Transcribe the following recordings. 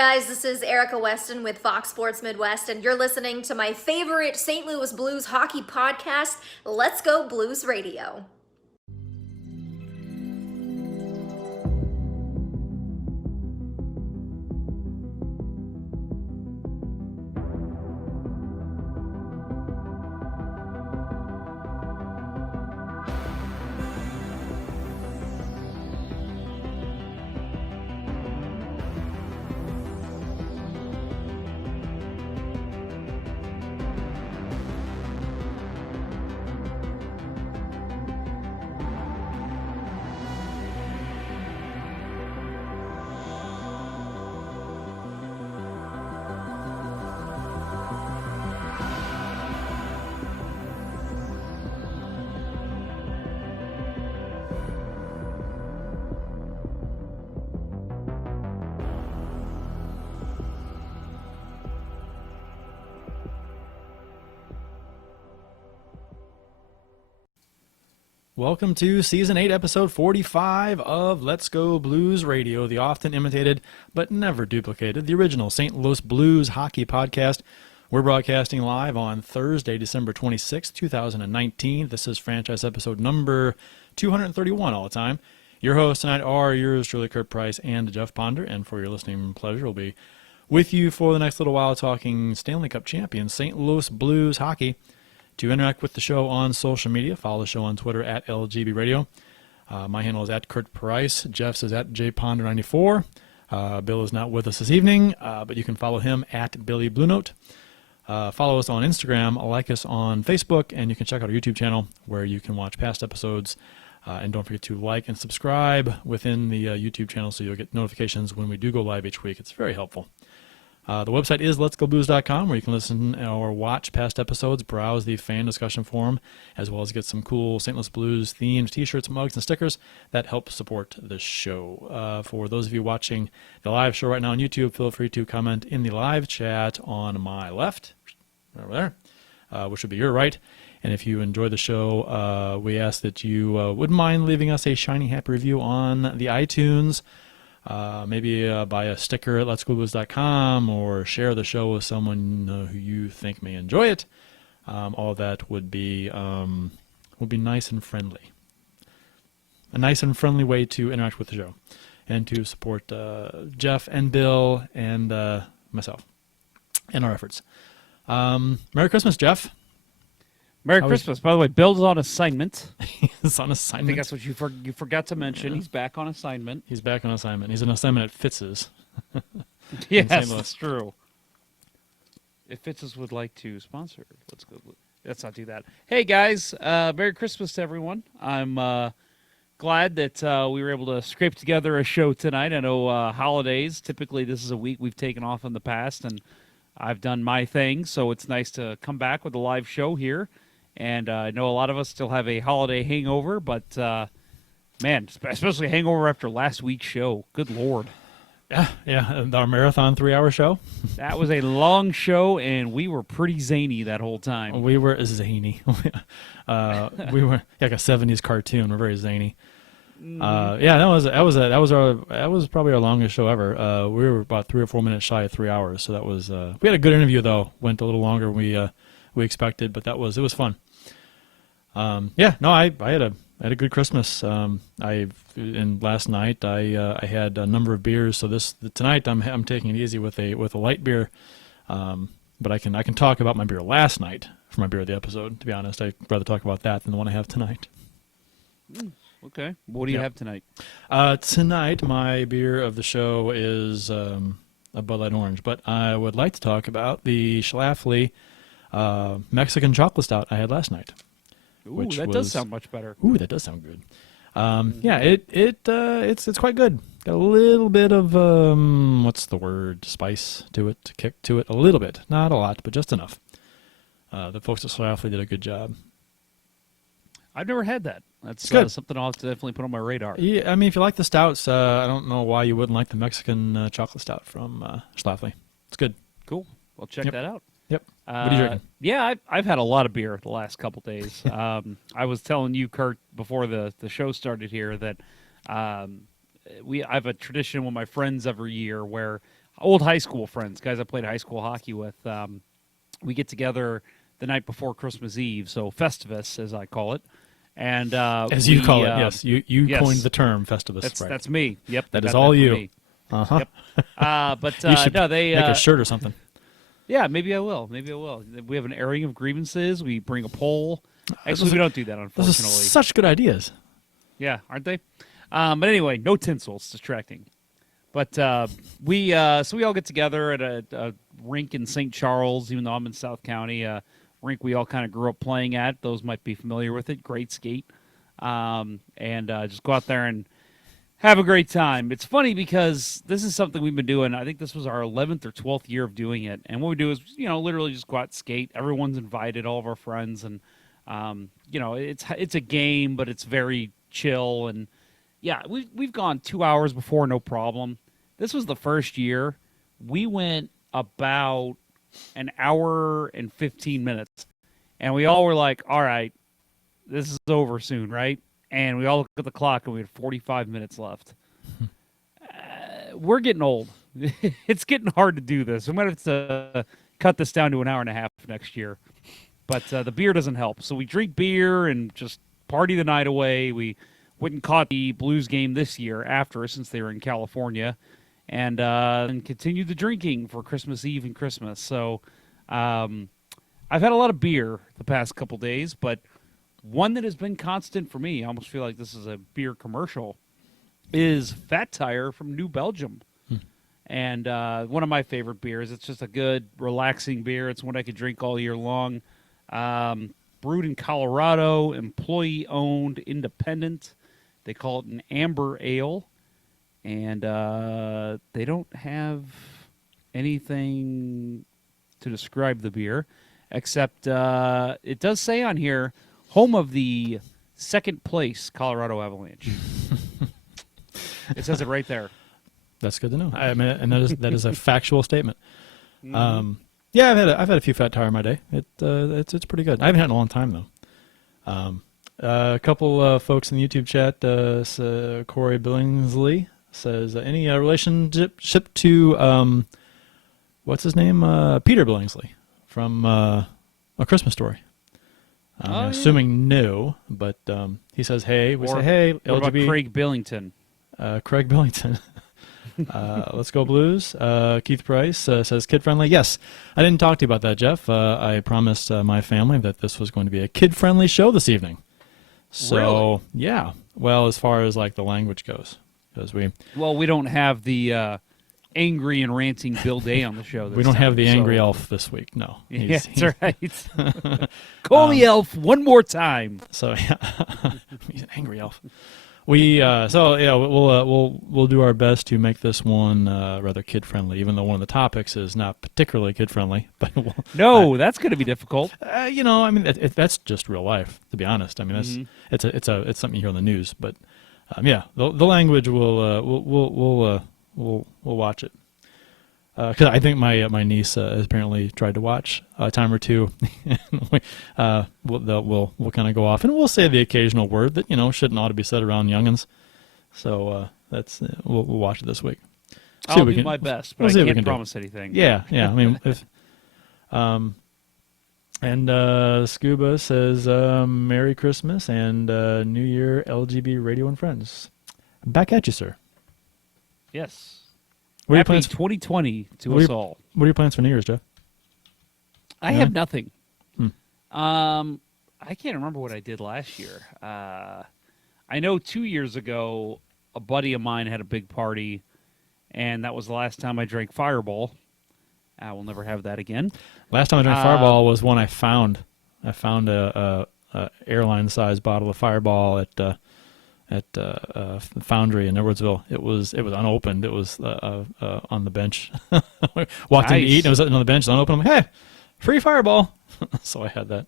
guys, this is Erica Weston with Fox Sports Midwest, and you're listening to my favorite St. Louis Blues hockey podcast, Let's Go Blues Radio. Welcome to Season 8, Episode 45 of Let's Go Blues Radio, the often imitated but never duplicated, the original St. Louis Blues hockey podcast. We're broadcasting live on Thursday, December 26, 2019. This is franchise episode number 231 all the time. Your hosts tonight are yours truly, Kurt Price and Jeff Ponder, and for your listening pleasure, we'll be with you for the next little while talking Stanley Cup champions, St. Louis Blues hockey. To interact with the show on social media, follow the show on Twitter at LGB Radio. My handle is at Kurt Price. Jeff's is at JPonder94. Bill is not with us this evening, but you can follow him at Billy Blue Note. Follow us on Instagram, like us on Facebook, and you can check out our YouTube channel where you can watch past episodes. And don't forget to like and subscribe within the YouTube channel so you'll get notifications when we do go live each week. It's very helpful. The website is letsgoblues.com, where you can listen or watch past episodes, browse the fan discussion forum, as well as get some cool St. Louis Blues themed t-shirts, mugs, and stickers that help support the show. For those of you watching the live show right now on YouTube, feel free to comment in the live chat on my left, right over there, which would be your right. And if you enjoy the show, we ask that you wouldn't mind leaving us a shiny, happy review on the iTunes. Maybe buy a sticker at letsgoblues.com or share the show with someone who you think may enjoy it. All of that would be nice and friendly. A nice and friendly way to interact with the show and to support Jeff and Bill and myself and our efforts. Merry Christmas, Jeff. Merry Christmas. By the way, Bill's on assignment. He's on assignment. I think that's what you forgot to mention. Yeah. He's back on assignment. He's back on assignment. He's on assignment at Fitz's. Yes, that's true. If Fitz's would like to sponsor, let's not do that. Hey, guys. Merry Christmas to everyone. I'm glad that we were able to scrape together a show tonight. I know holidays, typically this is a week we've taken off in the past, and I've done my thing, so it's nice to come back with a live show here. And I know a lot of us still have a holiday hangover, but, man, especially a hangover after last week's show. Good Lord. Yeah, our marathon 3-hour show. That was a long show, and we were pretty zany that whole time. We were zany. We were like a 70s cartoon. We're very zany. Yeah, that was probably our longest show ever. We were about 3 or 4 minutes shy of 3 hours, so that was. We had a good interview though. Went a little longer than we expected, but it was fun. Yeah, no, I had a good Christmas. And last night I had a number of beers. So tonight I'm taking it easy with a light beer. But I can talk about my beer last night for my beer of the episode. To be honest, I'd rather talk about that than the one I have tonight. Okay. What do you have tonight? Tonight, my beer of the show is a Bud Light Orange, but I would like to talk about the Schlafly Mexican Chocolate Stout I had last night. Ooh, does sound much better. Ooh, that does sound good. Yeah, it's quite good. Got a little bit of what's the word? Spice to it, kick to it, a little bit, not a lot, but just enough. The folks at Schlafly did a good job. I've never had that. That's something I'll have to definitely put on my radar. Yeah, I mean, if you like the stouts, I don't know why you wouldn't like the Mexican chocolate stout from Schlafly. It's good. Cool. Well, check that out. Yep. What are you drinking? Yeah, I've had a lot of beer the last couple days. I was telling you, Kurt, before the show started here that I have a tradition with my friends every year where old high school friends, guys I played high school hockey with. We get together the night before Christmas Eve, so Festivus, as I call it. And as you call it, yes, you yes. coined the term Festivus. That's me. Yep, that is all you. Me. Uh-huh. Yep. But you should no, they make a shirt or something. Yeah, maybe I will. We have an airing of grievances. We bring a poll. Actually, we don't do that, unfortunately. Those are such good ideas. Yeah, aren't they? But anyway, no tinsel. It's distracting. But we all get together at a rink in St. Charles, even though I'm in South County. Rink we all kind of grew up playing at. Those might be familiar with it. Great skate. And just go out there and have a great time. It's funny because this is something we've been doing. I think this was our 11th or 12th year of doing it. And what we do is, literally just go out and skate. Everyone's invited, all of our friends. And, it's a game, but it's very chill. And, yeah, we've gone 2 hours before, no problem. This was the first year. We went about an hour and 15 minutes. And we all were like, all right, this is over soon, right? And we all looked at the clock, and we had 45 minutes left. We're getting old. It's getting hard to do this. We might have to cut this down to an hour and a half next year. But the beer doesn't help. So we drink beer and just party the night away. We went and caught the Blues game this year after, since they were in California, and continued the drinking for Christmas Eve and Christmas. So I've had a lot of beer the past couple days, but one that has been constant for me, I almost feel like this is a beer commercial, is Fat Tire from New Belgium. And one of my favorite beers. It's just a good, relaxing beer. It's one I could drink all year long. Brewed in Colorado, employee-owned, independent. They call it an amber ale. And they don't have anything to describe the beer, except it does say on here, home of the second place Colorado Avalanche. It says it right there. That's good to know. I mean, and that is a factual statement. Mm-hmm. Yeah, I've had a few Fat Tire in my day. It's pretty good. I haven't had it in a long time though. A couple folks in the YouTube chat, Corey Billingsley says, any relationship to what's his name? Peter Billingsley from A Christmas Story. I'm assuming no, but he says, hey. We say, hey, what about Craig Billington? Craig Billington. Let's go Blues. Keith Price says, kid-friendly. Yes, I didn't talk to you about that, Jeff. I promised my family that this was going to be a kid-friendly show this evening. So, really? Yeah. Well, as far as like the language goes. Because we don't have the angry and ranting Bill Day on the show. We don't have the angry elf this week. No. That's right. Call me elf one more time. So yeah, he's an angry elf. We'll do our best to make this one rather kid friendly, even though one of the topics is not particularly kid friendly. But that's going to be difficult. That's just real life, to be honest. I mean, it's something you hear on the news. But the language we'll watch it. Because I think my niece has apparently tried to watch a time or two. We'll kind of go off and we'll say the occasional word that shouldn't ought to be said around youngins. So we'll watch it this week. I'll do my best, but I can't promise anything. Yeah. I mean, if Scuba says Merry Christmas and New Year, LGB Radio and Friends. Back at you, sir. Yes. What are your Happy plans 2020 to us all. What are your plans for New Year's, Jeff? I have nothing. I can't remember what I did last year. I know 2 years ago, a buddy of mine had a big party, and that was the last time I drank Fireball. I will never have that again. Last time I drank Fireball was one I found. I found a airline-sized bottle of Fireball at the Foundry in Edwardsville. It was unopened. It was on the bench. Walked in to eat, and it was on the bench, unopened. I'm like, hey, free Fireball. So I had that.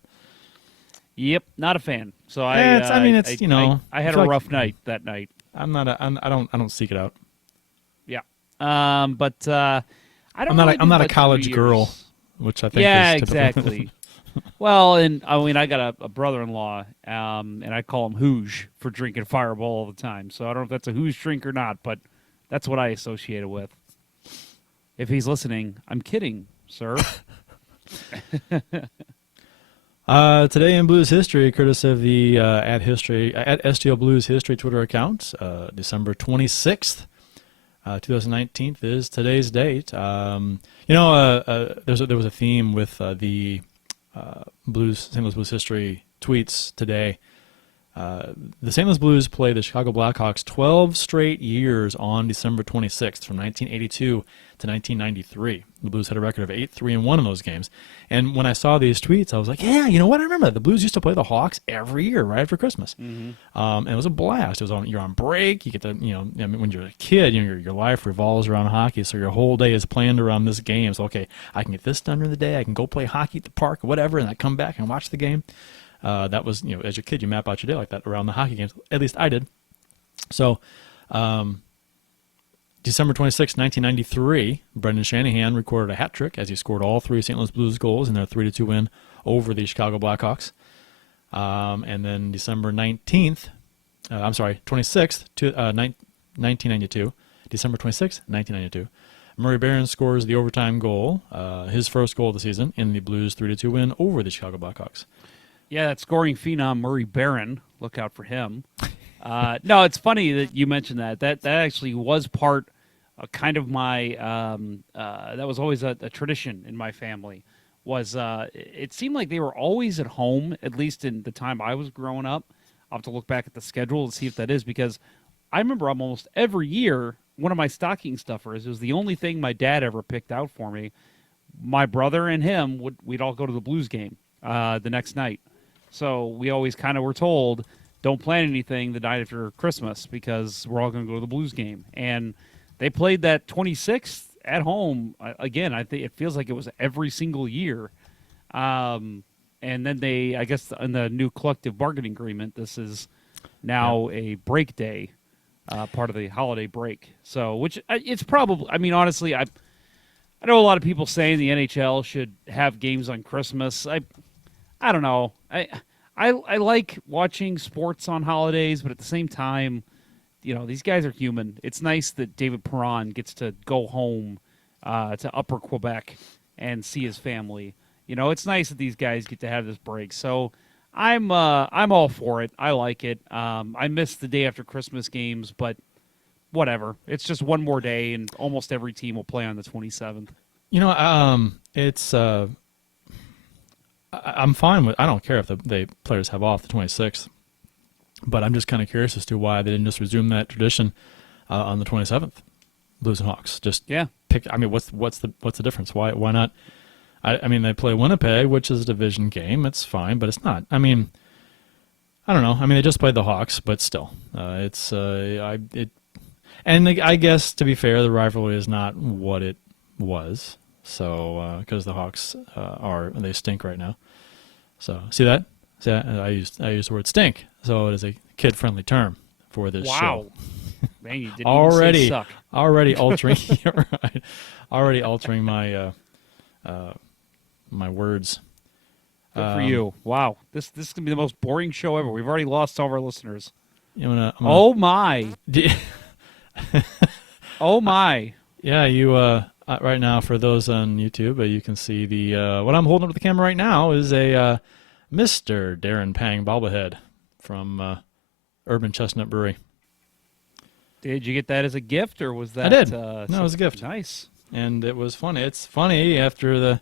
Yep, not a fan. So I had a rough night that night. I don't seek it out. Yeah. But I don't. I'm not a college girl, which I think. Yeah, is exactly. Well, and I got a brother-in-law, and I call him Hooge for drinking Fireball all the time. So I don't know if that's a Hooge drink or not, but that's what I associate it with. If he's listening, I'm kidding, sir. Today in Blues history, courtesy of the at STL Blues History Twitter account, December 26th, 2019 is today's date. There was a theme with the St. Louis Blues History tweets today. The St. Louis Blues played the Chicago Blackhawks 12 straight years on December 26th, from 1982 to 1993. The Blues had a record of 8-3-1 in those games. And when I saw these tweets, I was like, yeah, you know what? I remember that. The Blues used to play the Hawks every year right after Christmas. Mm-hmm. And it was a blast. It was you're on break. You get to, when you're a kid, your life revolves around hockey, so your whole day is planned around this game. So, okay, I can get this done during the day. I can go play hockey at the park or whatever, and I come back and watch the game. That was, as a kid, you map out your day like that around the hockey games. At least I did. So, December 26, 1993, Brendan Shanahan recorded a hat trick as he scored all three St. Louis Blues goals in their 3-2 win over the Chicago Blackhawks. And then December 26th, 1992, December 26th, 1992, Murray Barron scores the overtime goal, his first goal of the season, in the Blues 3-2 win over the Chicago Blackhawks. Yeah, that scoring phenom, Murray Barron. Look out for him. No, it's funny that you mentioned that. That actually was part, kind of my. That was always a tradition in my family. It seemed like they were always at home, at least in the time I was growing up. I'll have to look back at the schedule and see if that is, because I remember almost every year one of my stocking stuffers, it was the only thing my dad ever picked out for me. My brother and him we'd all go to the Blues game the next night. So we always kind of were told, don't plan anything the night after Christmas because we're all going to go to the Blues game. And they played that 26th at home. Again, I think it feels like it was every single year. And then I guess in the new collective bargaining agreement, this is now a break day, part of the holiday break. So, which it's probably, I mean, honestly, I know a lot of people saying the NHL should have games on Christmas. I don't know. I like watching sports on holidays, but at the same time, these guys are human. It's nice that David Perron gets to go home to Upper Quebec and see his family. It's nice that these guys get to have this break. So I'm all for it. I like it. I miss the day after Christmas games, but whatever. It's just one more day, and almost every team will play on the 27th. It's. I'm fine with. I don't care if the players have off the 26th, but I'm just kind of curious as to why they didn't just resume that tradition on the 27th. Blues and Hawks. Just pick. I mean, what's the difference? Why not? I mean, they play Winnipeg, which is a division game. It's fine, but it's not. I mean, I don't know. I mean, they just played the Hawks, but still, And I guess to be fair, the rivalry is not what it was. So, because the Hawks they stink right now. So, see that? I used the word stink. So it is a kid-friendly term for this show. Wow, man, you didn't even say suck. Already altering, already altering my my words. Good for you. Wow, this is gonna be the most boring show ever. We've already lost all of our listeners. Oh my! Oh my! Yeah, you. Right now, for those on YouTube, you can see the what I'm holding up to the camera right now is a Mr. Darren Pang bobblehead from Urban Chestnut Brewery. Did you get that as a gift, or was that? I did. No, it was a gift. Nice. And it was funny. It's funny after the,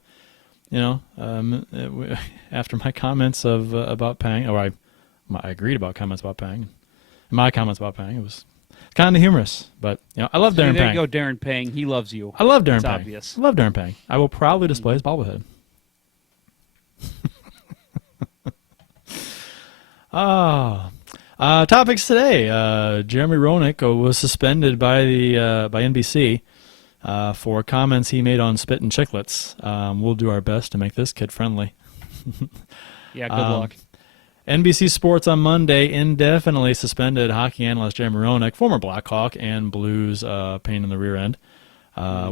after my comments about Pang, or I agreed about comments about Pang. My comments about Pang, it was kind of humorous, but I love Darren Pang. There you go, Darren Pang. He loves you. I love Darren It's Pang. Obvious. I love Darren Pang. I will proudly display his bobblehead. Topics today. Jeremy Roenick was suspended by NBC for comments he made on Spittin Chicklets. We'll do our best to make this kid friendly. Yeah, good luck. NBC Sports on Monday indefinitely suspended hockey analyst Jeremy Roenick, former Blackhawk and Blues pain in the rear end,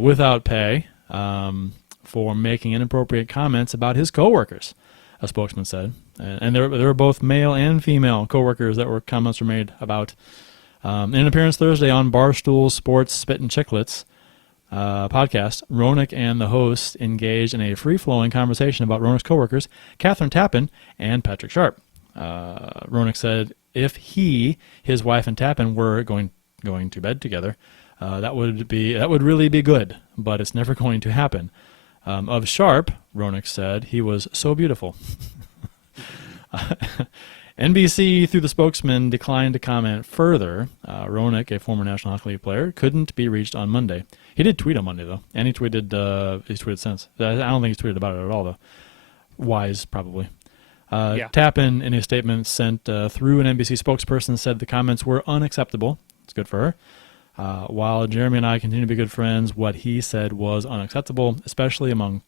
without pay for making inappropriate comments about his coworkers, a spokesman said. And there were both male and female coworkers that comments were made about. In an appearance Thursday on Barstool Sports Spittin Chicklets, podcast, Roenick and the host engaged in a free-flowing conversation about Roenick's coworkers, Catherine Tappan and Patrick Sharp. Roenick said if his wife, and Tappan were going to bed together, that would really be good, but it's never going to happen. Of Sharp, Roenick said he was so beautiful. NBC, through the spokesman, declined to comment further. Roenick, a former National Hockey League player, couldn't be reached on Monday. He did tweet on Monday, though, and he's tweeted since. I don't think he's tweeted about it at all, though. Wise, probably. Tappan, in his statement sent through an NBC spokesperson, said the comments were unacceptable. It's good for her. While Jeremy and I continue to be good friends, what he said was unacceptable, especially among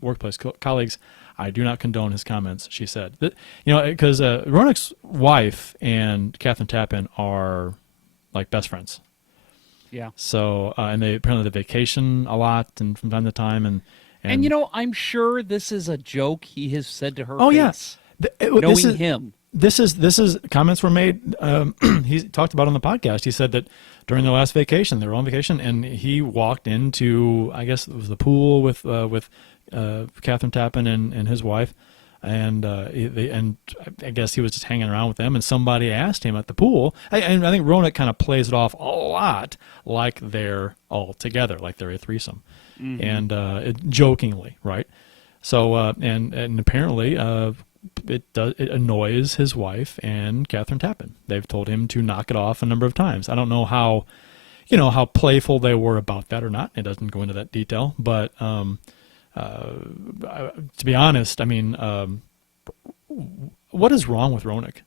workplace colleagues. I do not condone his comments, she said. Because Roenick's wife and Catherine Tappan are like best friends. Yeah. So, and they apparently vacation a lot and from time to time. And I'm sure this is a joke he has said to her. Oh, face, knowing him. This is comments were made. He talked about on the podcast. He said that during their last vacation, they were on vacation, and he walked into, I guess it was the pool with Catherine Tappan and his wife, and I guess he was just hanging around with them, and somebody asked him at the pool. And I think Roenick kind of plays it off a lot like they're all together, like they're a threesome, and jokingly, right? So and apparently. It annoys his wife and Catherine Tappan. They've told him to knock it off a number of times. I don't know how playful they were about that or not. It doesn't go into that detail, but to be honest, I mean, what is wrong with Roenick?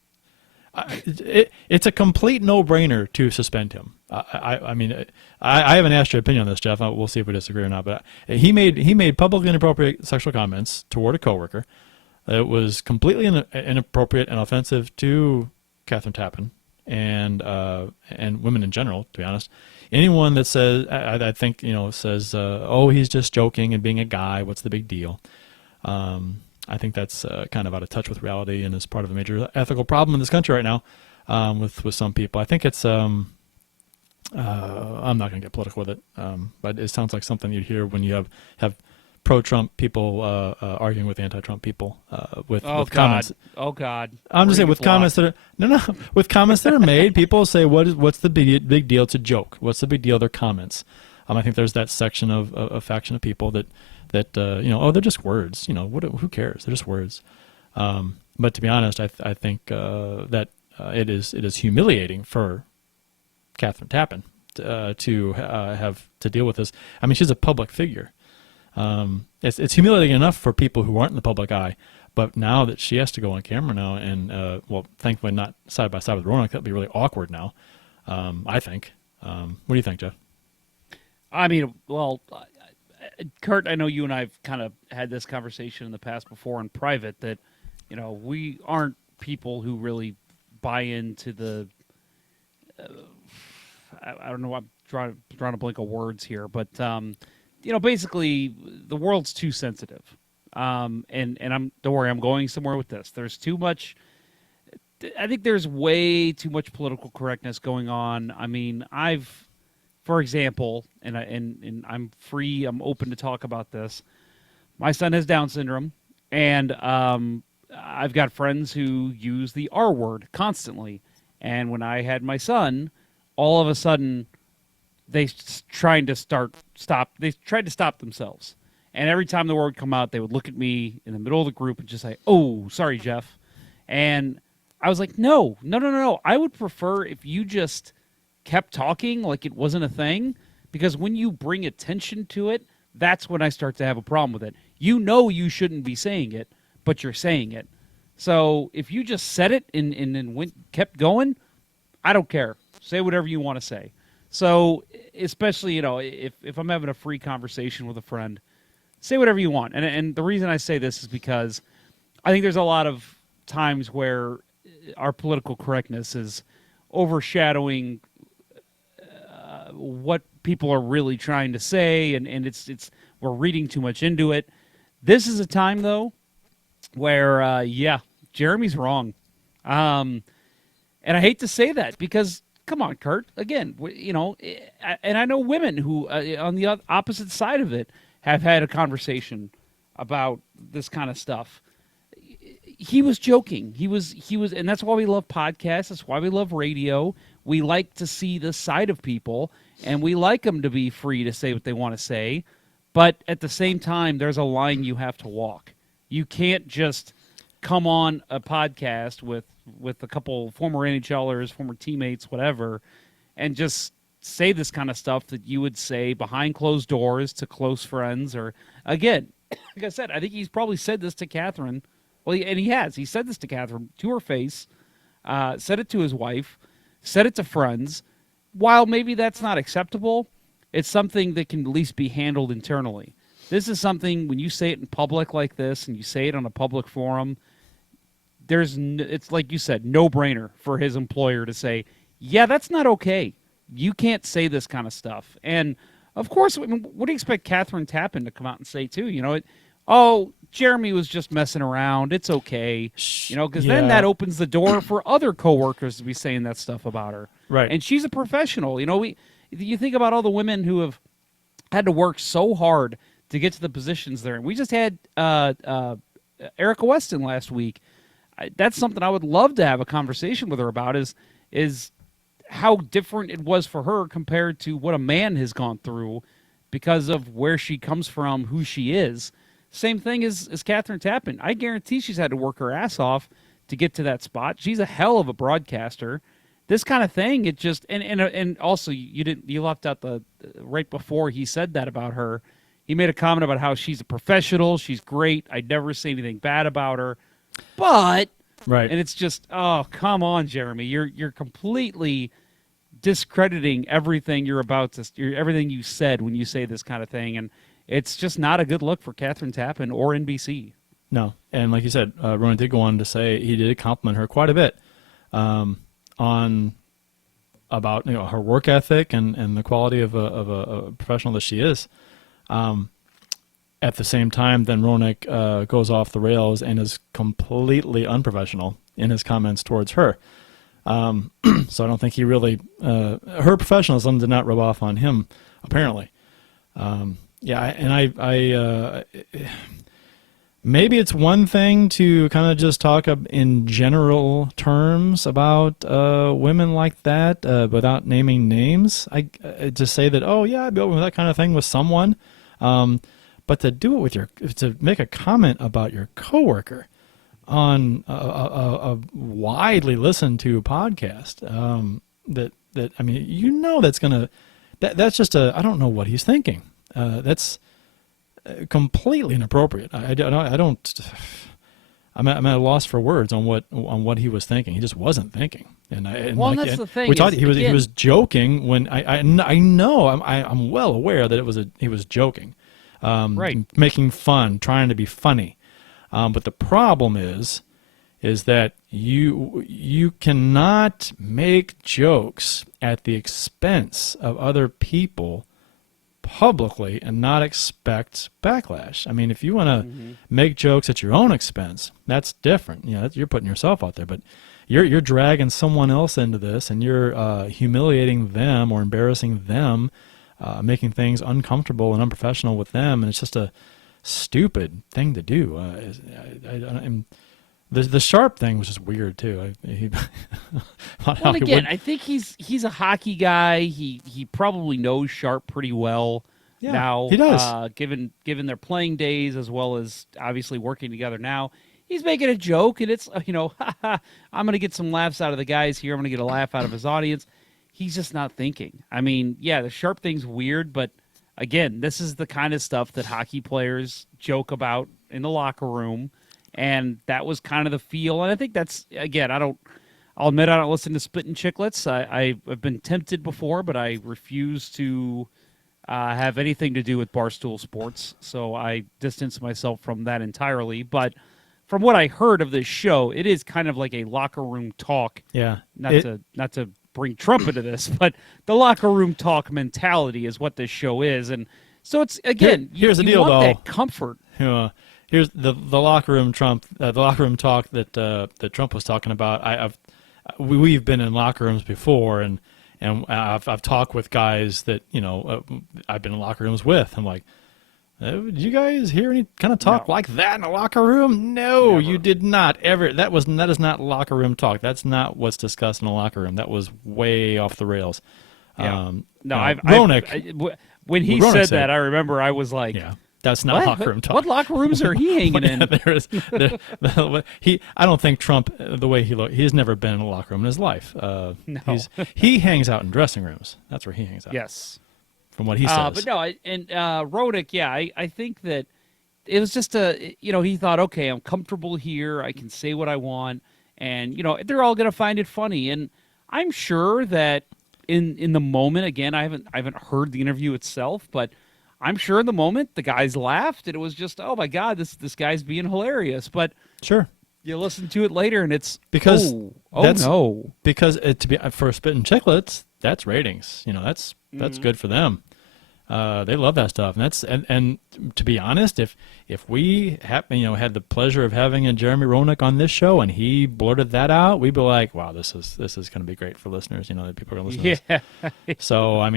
It's a complete no-brainer to suspend him. I mean, I haven't asked your opinion on this, Jeff. We'll see if we disagree or not. But he made publicly inappropriate sexual comments toward a coworker. It was completely inappropriate and offensive to Catherine Tappan and women in general, to be honest. Anyone that says, I think, says, oh, he's just joking and being a guy, what's the big deal? I think that's kind of out of touch with reality and is part of a major ethical problem in this country right now with some people. I think it's, I'm not going to get political with it, but it sounds like something you'd hear when you have pro-Trump people arguing with anti-Trump people with comments. Oh God! I'm just saying with comments that are with comments that are made, people say what's the big deal? It's a joke. What's the big deal? They're comments. I think there's that section of a faction of people that they're just words. Who cares? They're just words. But to be honest, I think that it is humiliating for Catherine Tappan to have to deal with this. I mean, she's a public figure. It's humiliating enough for people who aren't in the public eye, but now that she has to go on camera now, and thankfully not side by side with Roenick, that'd be really awkward now. I think. What do you think, Jeff? I mean, well, Kurt, I know you and I've kind of had this conversation in the past before in private that, we aren't people who really buy into the. I don't know. I'm drawing a blank of words here, but. Basically, the world's too sensitive, and don't worry, I'm going somewhere with this. There's too much. I think there's way too much political correctness going on. I mean, for example, and I'm free. I'm open to talk about this. My son has Down syndrome, and I've got friends who use the R word constantly. And when I had my son, all of a sudden. They tried to stop themselves. And every time the word would come out, they would look at me in the middle of the group and just say, "Oh, sorry, Jeff." And I was like, no. I would prefer if you just kept talking like it wasn't a thing, because when you bring attention to it, that's when I start to have a problem with it. You shouldn't be saying it, but you're saying it. So if you just said it and kept going, I don't care. Say whatever you want to say. So, especially, if I'm having a free conversation with a friend, say whatever you want. And the reason I say this is because I think there's a lot of times where our political correctness is overshadowing what people are really trying to say, and it's we're reading too much into it. This is a time, though, where, Jeremy's wrong. And I hate to say that because come on, Kurt. Again, and I know women who, on the opposite side of it, have had a conversation about this kind of stuff. He was joking. He was, and that's why we love podcasts. That's why we love radio. We like to see the side of people, and we like them to be free to say what they want to say. But at the same time, there's a line you have to walk. You can't just come on a podcast with a couple former NHLers, former teammates, whatever, and just say this kind of stuff that you would say behind closed doors to close friends. Or, again, like I said, I think he's probably said this to Catherine. Well, and he has. He said this to Catherine, to her face, said it to his wife, said it to friends. While maybe that's not acceptable, it's something that can at least be handled internally. This is something, when you say it in public like this, and you say it on a public forum, it's like you said, no-brainer for his employer to say, yeah, that's not okay. You can't say this kind of stuff. And, of course, what do you expect Catherine Tappan to come out and say, too? Jeremy was just messing around. It's okay. Because then that opens the door for other coworkers to be saying that stuff about her. Right. And she's a professional. You think about all the women who have had to work so hard to get to the positions there. And we just had Erica Weston last week. That's something I would love to have a conversation with her about is how different it was for her compared to what a man has gone through because of where she comes from, who she is. Same thing as Catherine Tappan. I guarantee she's had to work her ass off to get to that spot. She's a hell of a broadcaster. This kind of thing, it just and also you left out the right before he said that about her. He made a comment about how she's a professional, she's great. I'd never say anything bad about her. But right. And it's just, oh, come on, Jeremy. You're completely discrediting everything everything you said when you say this kind of thing, and it's just not a good look for Catherine Tappan or NBC. No, and like you said, Ronan did go on to say he did compliment her quite a bit on about her work ethic and the quality of a professional that she is. At the same time, then Roenick goes off the rails and is completely unprofessional in his comments towards her. So I don't think he really her professionalism did not rub off on him, apparently. Maybe it's one thing to kind of just talk in general terms about women like that without naming names. I just say that, I'd be open with that kind of thing with someone. But to do it with to make a comment about your coworker on a widely listened to podcast, that's just I don't know what he's thinking. That's completely inappropriate. I'm at a loss for words on what he was thinking. He just wasn't thinking. That's the thing. We thought he was joking when I know I'm well aware that he was joking, right, making fun, trying to be funny. But the problem is that you cannot make jokes at the expense of other people publicly and not expect backlash. I mean, if you want to make jokes at your own expense, that's different. You're putting yourself out there, but you're dragging someone else into this, and you're humiliating them or embarrassing them, making things uncomfortable and unprofessional with them, and it's just a stupid thing to do. The Sharp thing was just weird too. I think he's a hockey guy. He probably knows Sharp pretty well now. He does. Given their playing days as well as obviously working together now, he's making a joke, and it's I'm going to get some laughs out of the guys here. I'm going to get a laugh out of his audience. He's just not thinking. I mean, the Sharp thing's weird, but again, this is the kind of stuff that hockey players joke about in the locker room. And that was kind of the feel. And I think that's, again, I'll admit I don't listen to Spittin Chicklets. I've been tempted before, but I refuse to have anything to do with Barstool Sports. So I distance myself from that entirely. But from what I heard of this show, it is kind of like a locker room talk. Yeah. Not to bring Trump into this, but the locker room talk mentality is what this show is. And so it's, again, here's the deal, want though. That comfort. Here's the locker room talk that Trump was talking about. We've been in locker rooms before, and And I've talked with guys that I've been in locker rooms with. I'm like, did you guys hear any kind of talk like that in a locker room? No, Never. you did not ever. That is not locker room talk. That's not what's discussed in a locker room. That was way off the rails. Yeah. Roenick. When he Roenick said said, that, I remember I was like, yeah, that's not locker room talk. What locker rooms are he hanging in? I don't think Trump, the way he looked, he's never been in a locker room in his life. No. He hangs out in dressing rooms. That's where he hangs out. Yes. From what he says. But no, Roenick, I think that it was just he thought, okay, I'm comfortable here. I can say what I want. And, they're all going to find it funny. And I'm sure that in the moment, again, I haven't heard the interview itself, but I'm sure in the moment the guys laughed and it was just, oh my God, this guy's being hilarious. But sure, you listen to it later and it's because no, because for Spittin Chicklets, that's ratings. That's good for them. They love that stuff, and to be honest, if we had the pleasure of having a Jeremy Roenick on this show and he blurted that out, we'd be like, wow, this is going to be great for listeners. That people are going to listen to this. So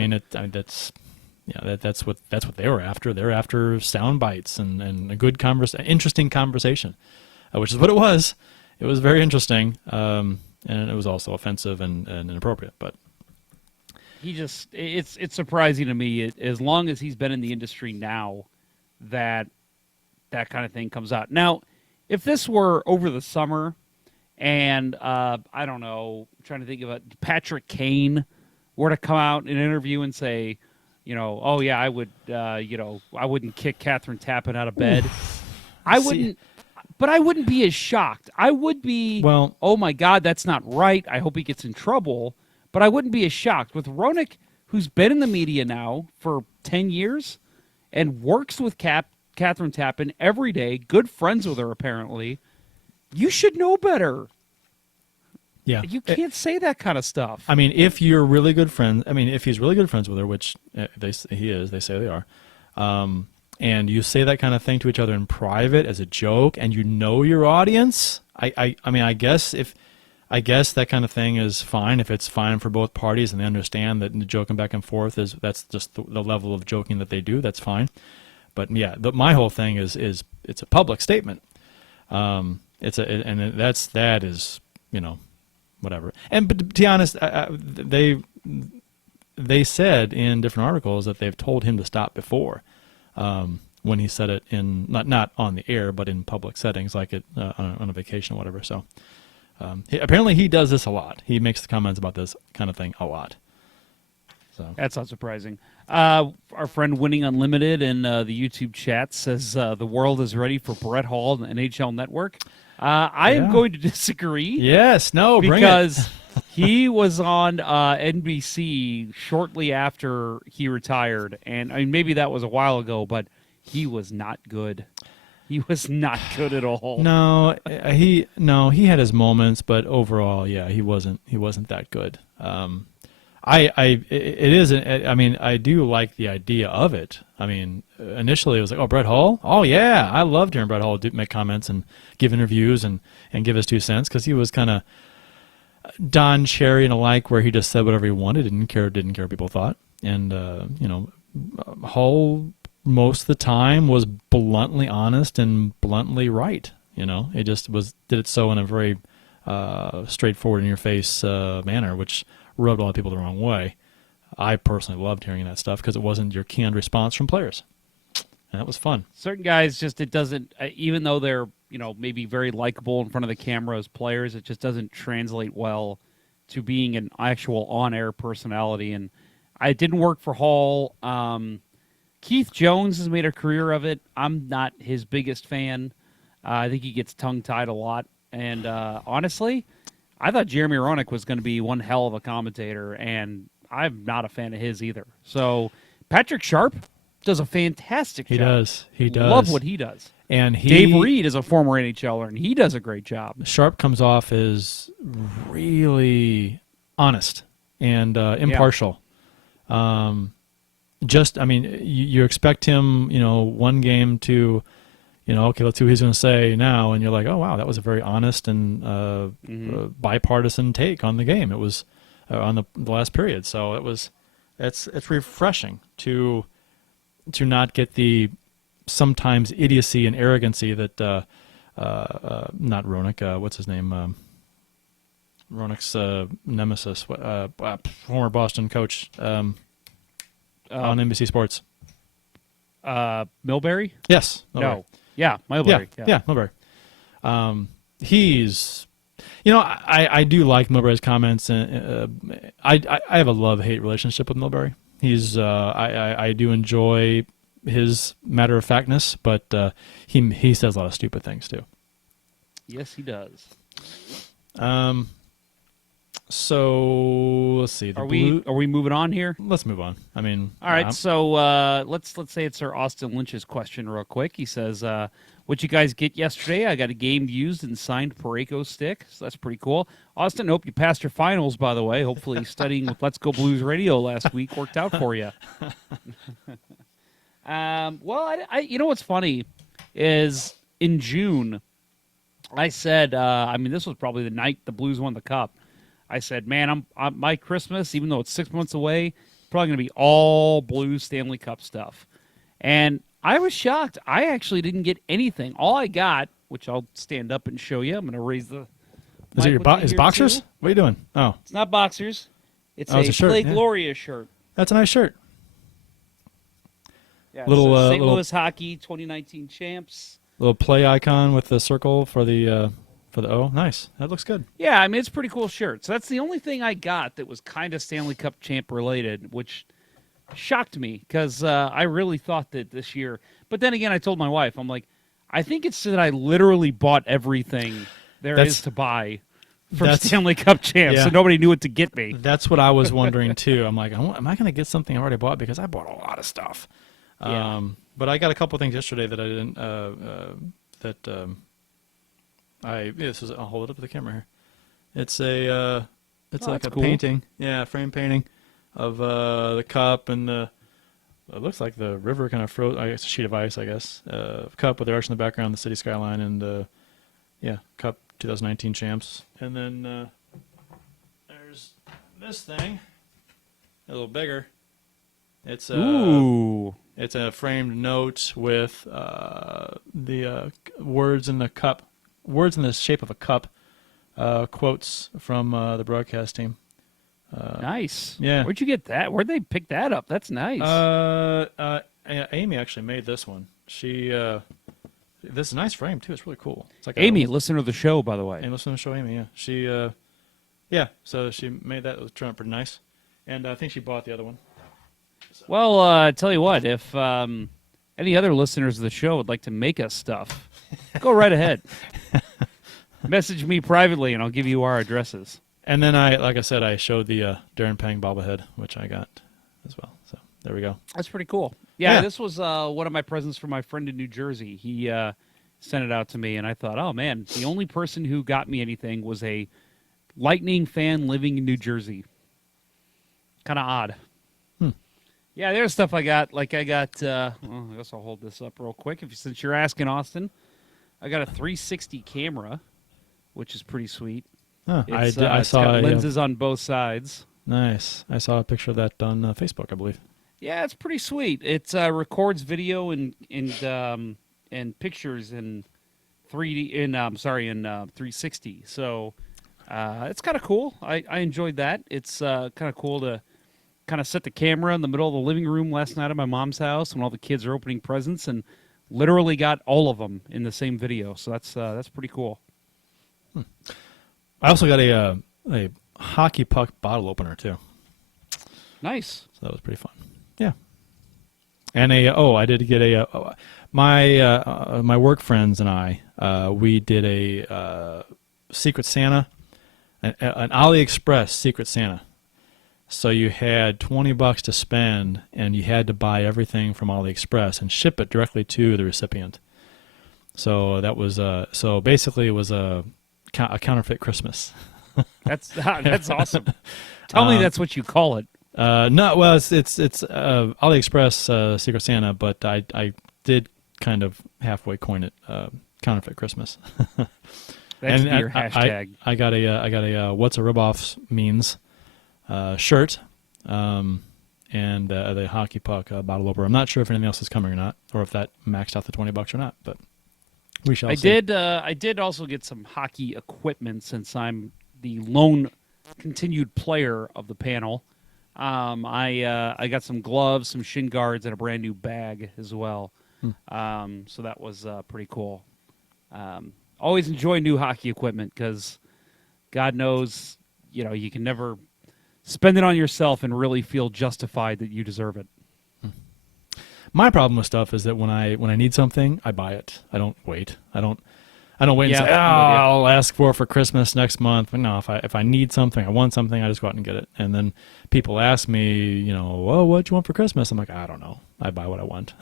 that's what they were after. They're after sound bites and a good interesting conversation, which is what it was. It was very interesting, and it was also offensive and inappropriate, but. It's surprising to me, as long as he's been in the industry now, that kind of thing comes out. Now, if this were over the summer and, I don't know, I'm trying to think of it, Patrick Kane were to come out in an interview and say, oh yeah, I would, I wouldn't kick Catherine Tappan out of bed. I wouldn't, but I wouldn't be as shocked. I would be, oh my God, that's not right. I hope he gets in trouble. But I wouldn't be as shocked. With Roenick, who's been in the media now for 10 years and works with Catherine Tappan every day, good friends with her apparently, you should know better. Yeah. You can't say that kind of stuff. I mean, if you're really good friends, if he's really good friends with her, which he is, they say they are, and you say that kind of thing to each other in private as a joke and you know your audience, I guess that kind of thing is fine if it's fine for both parties and they understand that the joking back and forth that's just the level of joking that they do. That's fine. But yeah, my whole thing is it's a public statement. That is whatever. But to be honest, they said in different articles that they've told him to stop before. When he said it in not on the air, but in public settings, like on a vacation or whatever. So. Apparently he does this a lot. He makes the comments about this kind of thing a lot. So that's not surprising. Our friend Winning Unlimited in the YouTube chat says the world is ready for Brett Hall and NHL Network. I am going to disagree. Yes, no, because he was on NBC shortly after he retired, and maybe that was a while ago, but he was not good. He was not good at all. No, he had his moments, but overall, yeah, he wasn't that good. I do like the idea of it. I mean, initially it was like, oh, Brett Hall? Oh yeah, I loved hearing Brett Hall make comments and give interviews and give his 2 cents, because he was kind of Don Cherry and alike, where he just said whatever he wanted, didn't care what people thought, and Hall most of the time was bluntly honest and bluntly right. It just did it so in a very straightforward, in your face manner, which rubbed a lot of people the wrong way. I personally loved hearing that stuff because it wasn't your canned response from players, and that was fun. Certain guys it doesn't, even though they're maybe very likable in front of the camera as players, it just doesn't translate well to being an actual on-air personality, and it didn't work for Hall. Keith Jones has made a career of it. I'm not his biggest fan. I think he gets tongue-tied a lot. And honestly, I thought Jeremy Roenick was going to be one hell of a commentator, and I'm not a fan of his either. So Patrick Sharp does a fantastic job. He does. Love what he does. And Dave Reed is a former NHLer, and he does a great job. Sharp comes off as really honest and impartial. Yeah. You expect him, one game to, okay, let's see what he's going to say now, and you're like, oh wow, that was a very honest and bipartisan take on the game. It was on the last period. So it's refreshing to not get the sometimes idiocy and arrogancy that not Roenick, what's his name? Roenick's nemesis, former Boston coach on NBC Sports. Milbury? Yes. Milbury. No. Yeah, Milbury. Yeah, Milbury. He's, I do like Milbury's comments, and I have a love-hate relationship with Milbury. He's I do enjoy his matter-of-factness, but he says a lot of stupid things too. Yes, he does. So let's see. Are we moving on here? Let's move on. I mean, all right. So let's say it's Sir Austin Lynch's question real quick. He says, "What'd you guys get yesterday? I got a game used and signed Pareko stick, so that's pretty cool." Austin, hope you passed your finals. By the way, hopefully studying with Let's Go Blues Radio last week worked out for you. Well, you know what's funny is in June, I said, this was probably the night the Blues won the Cup. I said, man, my Christmas, even though it's 6 months away, probably going to be all Blues Stanley Cup stuff. And I was shocked. I actually didn't get anything. All I got, which I'll stand up and show you. I'm going to raise the. Is it is boxers? Too. What are you doing? Oh, it's not boxers. It's a shirt. Play Yeah. Gloria shirt. That's a nice shirt. Yeah, little St. Louis Hockey 2019 champs. Little play icon with the circle for the O. Nice. That looks good. Yeah, it's a pretty cool shirt. So that's the only thing I got that was kind of Stanley Cup champ related, which shocked me because I really thought that this year. But then again, I told my wife, I'm like, I think it's that I literally bought everything there is to buy for Stanley Cup champs, so nobody knew what to get me. That's what I was wondering too. I'm like, am I going to get something I already bought? Because I bought a lot of stuff. Yeah. But I got a couple things yesterday that I didn't. I'll hold it up to the camera here. It's like a cool. painting, frame painting of the cup and it looks like the river kind of froze. I guess a sheet of ice, I guess. Cup with the arch in the background, the city skyline, and cup 2019 champs. And then there's this thing, a little bigger. It's Ooh. It's a framed note with the words in the cup. Words in the shape of a cup, quotes from the broadcast team. Nice. Yeah. Where'd you get that? Where'd they pick that up? That's nice. Amy actually made this one. She this is a nice frame too. It's really cool. It's like Amy, listener of the show, by the way. And listen to the show, Amy. Yeah, she so she made that. It was turned out pretty nice, and I think she bought the other one. So. Well, tell you what, if any other listeners of the show would like to make us stuff, go right ahead. Message me privately, and I'll give you our addresses. And then I showed the Darren Pang bobblehead, which I got as well. So there we go. That's pretty cool. Yeah. This was one of my presents from my friend in New Jersey. He sent it out to me, and I thought, oh, man, the only person who got me anything was a Lightning fan living in New Jersey. Kind of odd. Yeah, there's stuff I got. Like I got, I guess I'll hold this up real quick since you're asking, Austin. I got a 360 camera, which is pretty sweet. Huh, I saw it's got lenses on both sides. Nice. I saw a picture of that on Facebook, I believe. Yeah, it's pretty sweet. It records video and pictures in 3D in 360. So it's kind of cool. I enjoyed that. It's kind of cool to kind of set the camera in the middle of the living room last night at my mom's house when all the kids are opening presents and literally got all of them in the same video. So that's pretty cool. I also got a hockey puck bottle opener too. Nice. So that was pretty fun. Yeah. And I did get my work friends and I we did a Secret Santa, an AliExpress Secret Santa. So you had $20 to spend, and you had to buy everything from AliExpress and ship it directly to the recipient. So that was basically it was a counterfeit Christmas. That's awesome. Tell me that's what you call it. No, well, it's AliExpress Secret Santa, but I did kind of halfway coin it counterfeit Christmas. That's your hashtag. I got a what's a ripoff means. shirt, and the hockey puck bottle opener. I'm not sure if anything else is coming or not, or if that maxed out the $20 or not, but we shall see. I did also get some hockey equipment since I'm the lone continued player of the panel. I got some gloves, some shin guards, and a brand new bag as well. So that was pretty cool. Always enjoy new hockey equipment because God knows, you can never spend it on yourself and really feel justified that you deserve it. My problem with stuff is that when I need something, I buy it. I don't wait. I don't wait and say, I'll ask for Christmas next month. But no, if I need something, I want something, I just go out and get it. And then people ask me, what do you want for Christmas? I'm like, I don't know. I buy what I want.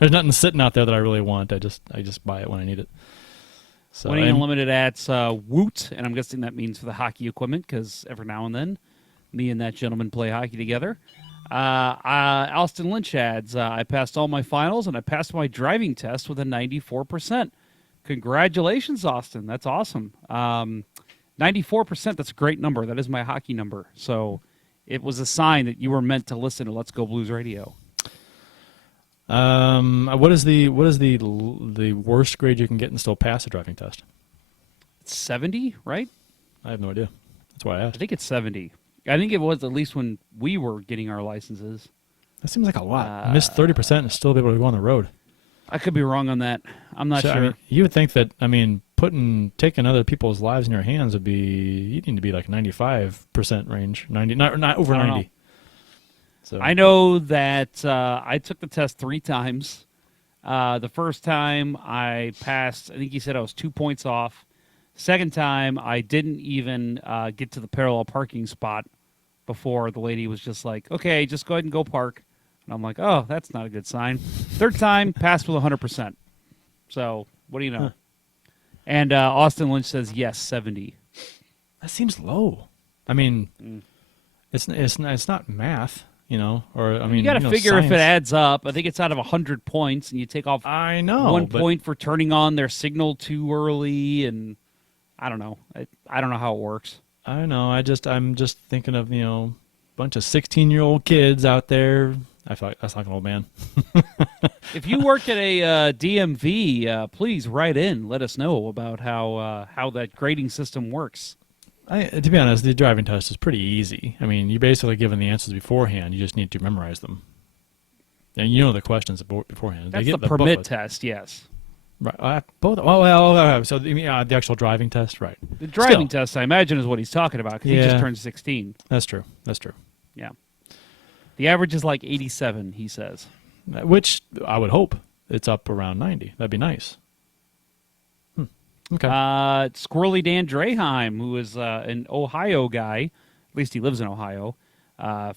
There's nothing sitting out there that I really want. I just buy it when I need it. So, Winning Unlimited at Woot, and I'm guessing that means for the hockey equipment because every now and then me and that gentleman play hockey together. Alston Lynch adds, I passed all my finals and I passed my driving test with a 94%. Congratulations, Austin. That's awesome. 94%, that's a great number. That is my hockey number. So it was a sign that you were meant to listen to Let's Go Blues Radio. What is the worst grade you can get and still pass a driving test? It's 70, right? I have no idea. That's why I asked. I think it's 70. I think it was at least when we were getting our licenses. That seems like a lot. Miss 30% and still be able to go on the road. I could be wrong on that. I'm not sure. I mean, you would think that, taking other people's lives in your hands would be, you need to be like 95% range, 90, not over 90. So I know that I took the test 3 times. The first time I passed, I think he said I was 2 points off. Second time, I didn't even get to the parallel parking spot before the lady was just like, okay, just go ahead and go park. And I'm like, oh, that's not a good sign. Third time, passed with 100%. So what do you know? Huh. And Austin Lynch says, yes, 70. That seems low. It's not math. You got to figure science. if it adds up. I think it's out of 100 points, and you take off 1 point for turning on their signal too early, and I don't know. I don't know how it works. I know. I'm just thinking of a bunch of 16-year-old kids out there. I feel like that's like an old man. If you work at a DMV, please write in. Let us know about how that grading system works. To be honest, the driving test is pretty easy. You're basically given the answers beforehand. You just need to memorize them. And you know the questions beforehand. That's the permit test, yes. Right. Both. Well. So the actual driving test, right? The driving test, I imagine, is what he's talking about because he just turned 16. That's true. Yeah. The average is like 87, he says. Which I would hope it's up around 90. That'd be nice. Okay. Squirrely Dan Draheim, who is an Ohio guy, at least he lives in Ohio,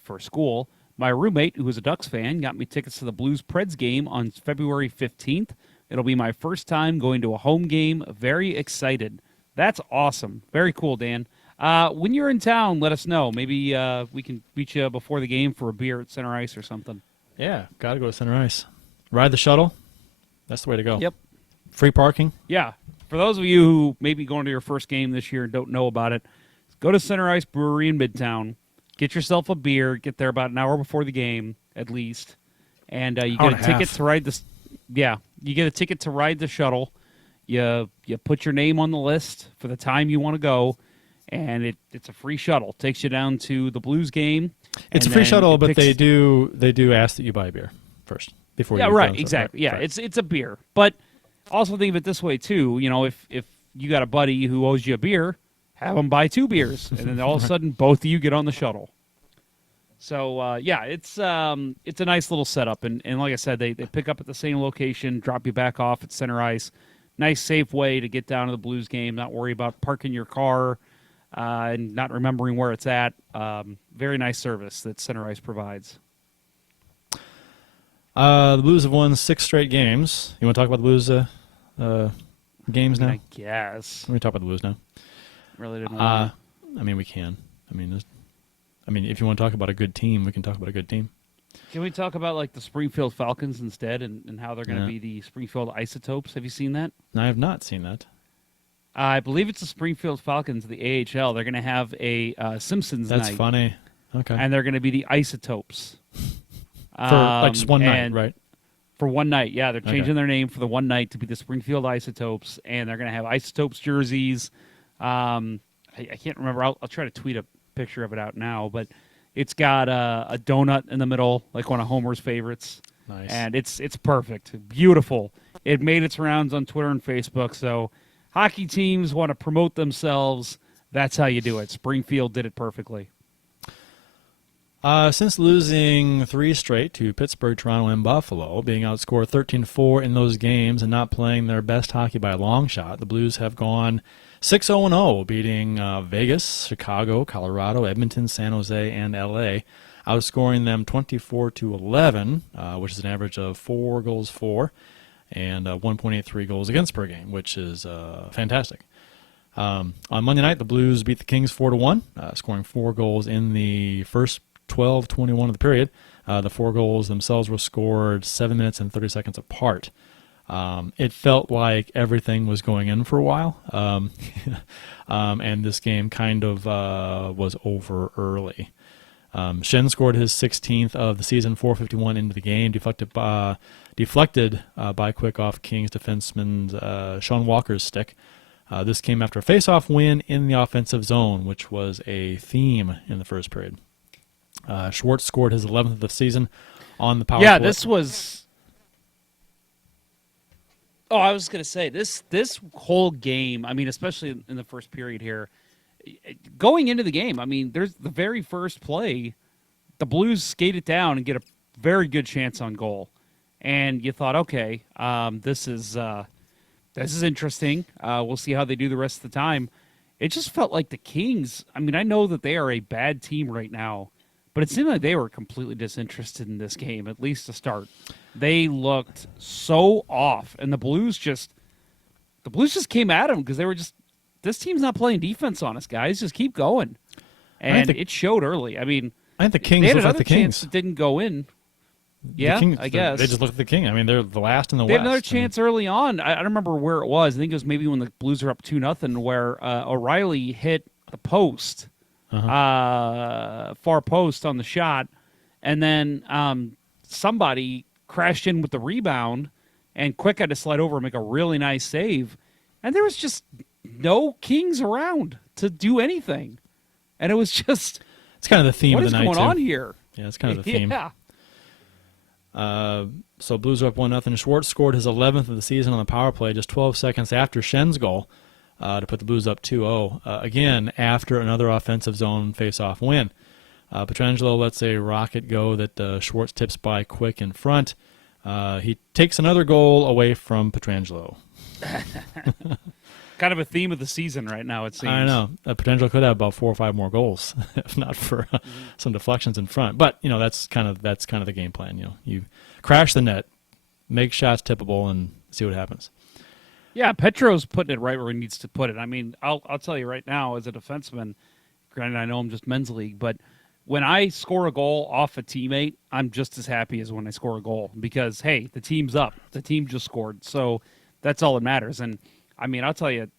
for school. My roommate, who is a Ducks fan, got me tickets to the Blues-Preds game on February 15th. It'll be my first time going to a home game. Very excited. That's awesome. Very cool, Dan. When you're in town, let us know. Maybe we can meet you before the game for a beer at Center Ice or something. Yeah, got to go to Center Ice. Ride the shuttle. That's the way to go. Yep. Free parking. Yeah. For those of you who may be going to your first game this year and don't know about it, go to Center Ice Brewery in Midtown. Get yourself a beer. Get there about an hour before the game, at least. And you get a ticket to ride the... Yeah, you get a ticket to ride the shuttle. You put your name on the list for the time you want to go, and it's a free shuttle. Takes you down to the Blues game. It's a free shuttle, but they do ask that you buy a beer first before. Yeah, you right, exactly. Yeah, right. It's a beer, but also think of it this way too. If you got a buddy who owes you a beer, have them buy 2 beers, and then all of a sudden both of you get on the shuttle. So it's a nice little setup, and like I said, they pick up at the same location, drop you back off at Center Ice. Nice, safe way to get down to the Blues game. Not worry about parking your car and not remembering where it's at. Very nice service that Center Ice provides. The Blues have won 6 straight games. You want to talk about the Blues games now? I guess. Let me talk about the Blues now. Really didn't want to. We can. If you want to talk about a good team, we can talk about a good team. Can we talk about like the Springfield Falcons instead and how they're going to be the Springfield Isotopes? Have you seen that? No, I have not seen that. I believe it's the Springfield Falcons, the AHL. They're going to have a Simpsons That's night. funny. Okay. And they're going to be the Isotopes. For like just one night, right? For one night, yeah. They're changing Okay. their name for the one night to be the Springfield Isotopes, and they're going to have Isotopes jerseys. I can't remember. I'll try to tweet a picture of it out now, but it's got a donut in the middle, like one of Homer's favorites. Nice. And it's perfect. Beautiful. It made its rounds on Twitter and Facebook, so hockey teams want to promote themselves. That's how you do it. Springfield did it perfectly. Since losing 3 straight to Pittsburgh, Toronto, and Buffalo, being outscored 13-4 in those games and not playing their best hockey by a long shot, the Blues have gone 6-0-0, beating Vegas, Chicago, Colorado, Edmonton, San Jose, and L.A., outscoring them 24-11, which is an average of 4 goals for and 1.83 goals against per game, which is fantastic. On Monday night, the Blues beat the Kings 4-1, scoring 4 goals in the first 12:21 of the period. The 4 goals themselves were scored 7 minutes and 30 seconds apart. It felt like everything was going in for a while, and this game kind of was over early. Shen scored his 16th of the season, 4:51 into the game, deflected by quick off Kings defenseman Sean Walker's stick. This came after a face-off win in the offensive zone, which was a theme in the first period. Schwartz scored his 11th of the season on the power play. Yeah, this was... Oh, I was going to say, this whole game, I mean, especially in the first period here, going into the game, I mean, there's the very first play, the Blues skate it down and get a very good chance on goal. And you thought, okay, this is interesting. We'll see how they do the rest of the time. It just felt like the Kings, I mean, I know that they are a bad team right now, but it seemed like they were completely disinterested in this game, at least to start. They looked so off, and the Blues just came at them because they were just, this team's not playing defense on us, guys. Just keep going. And it showed early. I mean, I think the Kings they had look like another the chance Kings. that didn't go in. Yeah, Kings, I guess. They just look at the King. I mean, they're the last in the They West. had another chance early on. I don't remember where it was. I think it was maybe when the Blues were up 2-0, where O'Reilly hit the post, far post on the shot, and then somebody crashed in with the rebound, and Quick had to slide over and make a really nice save. And there was just no Kings around to do anything. And it was just... It's kind of the theme of the night, What is going on here? Yeah, it's kind of the theme. Yeah. So Blues are up 1-0. Schwartz scored his 11th of the season on the power play just 12 seconds after Shen's goal to put the Blues up 2-0. Again, after another offensive zone face-off win. Pietrangelo lets a rocket go that Schwartz tips by Quick in front. He takes another goal away from Pietrangelo. Kind of a theme of the season right now, it seems. I know. Pietrangelo could have about 4 or 5 more goals if not for some deflections in front. But that's kind of the game plan. You crash the net, make shots tippable, and see what happens. Yeah, Petro's putting it right where he needs to put it. I mean, I'll tell you right now, as a defenseman, granted I know I'm just men's league, but when I score a goal off a teammate, I'm just as happy as when I score a goal because, hey, the team's up. The team just scored. So that's all that matters. And, I mean, I'll tell you,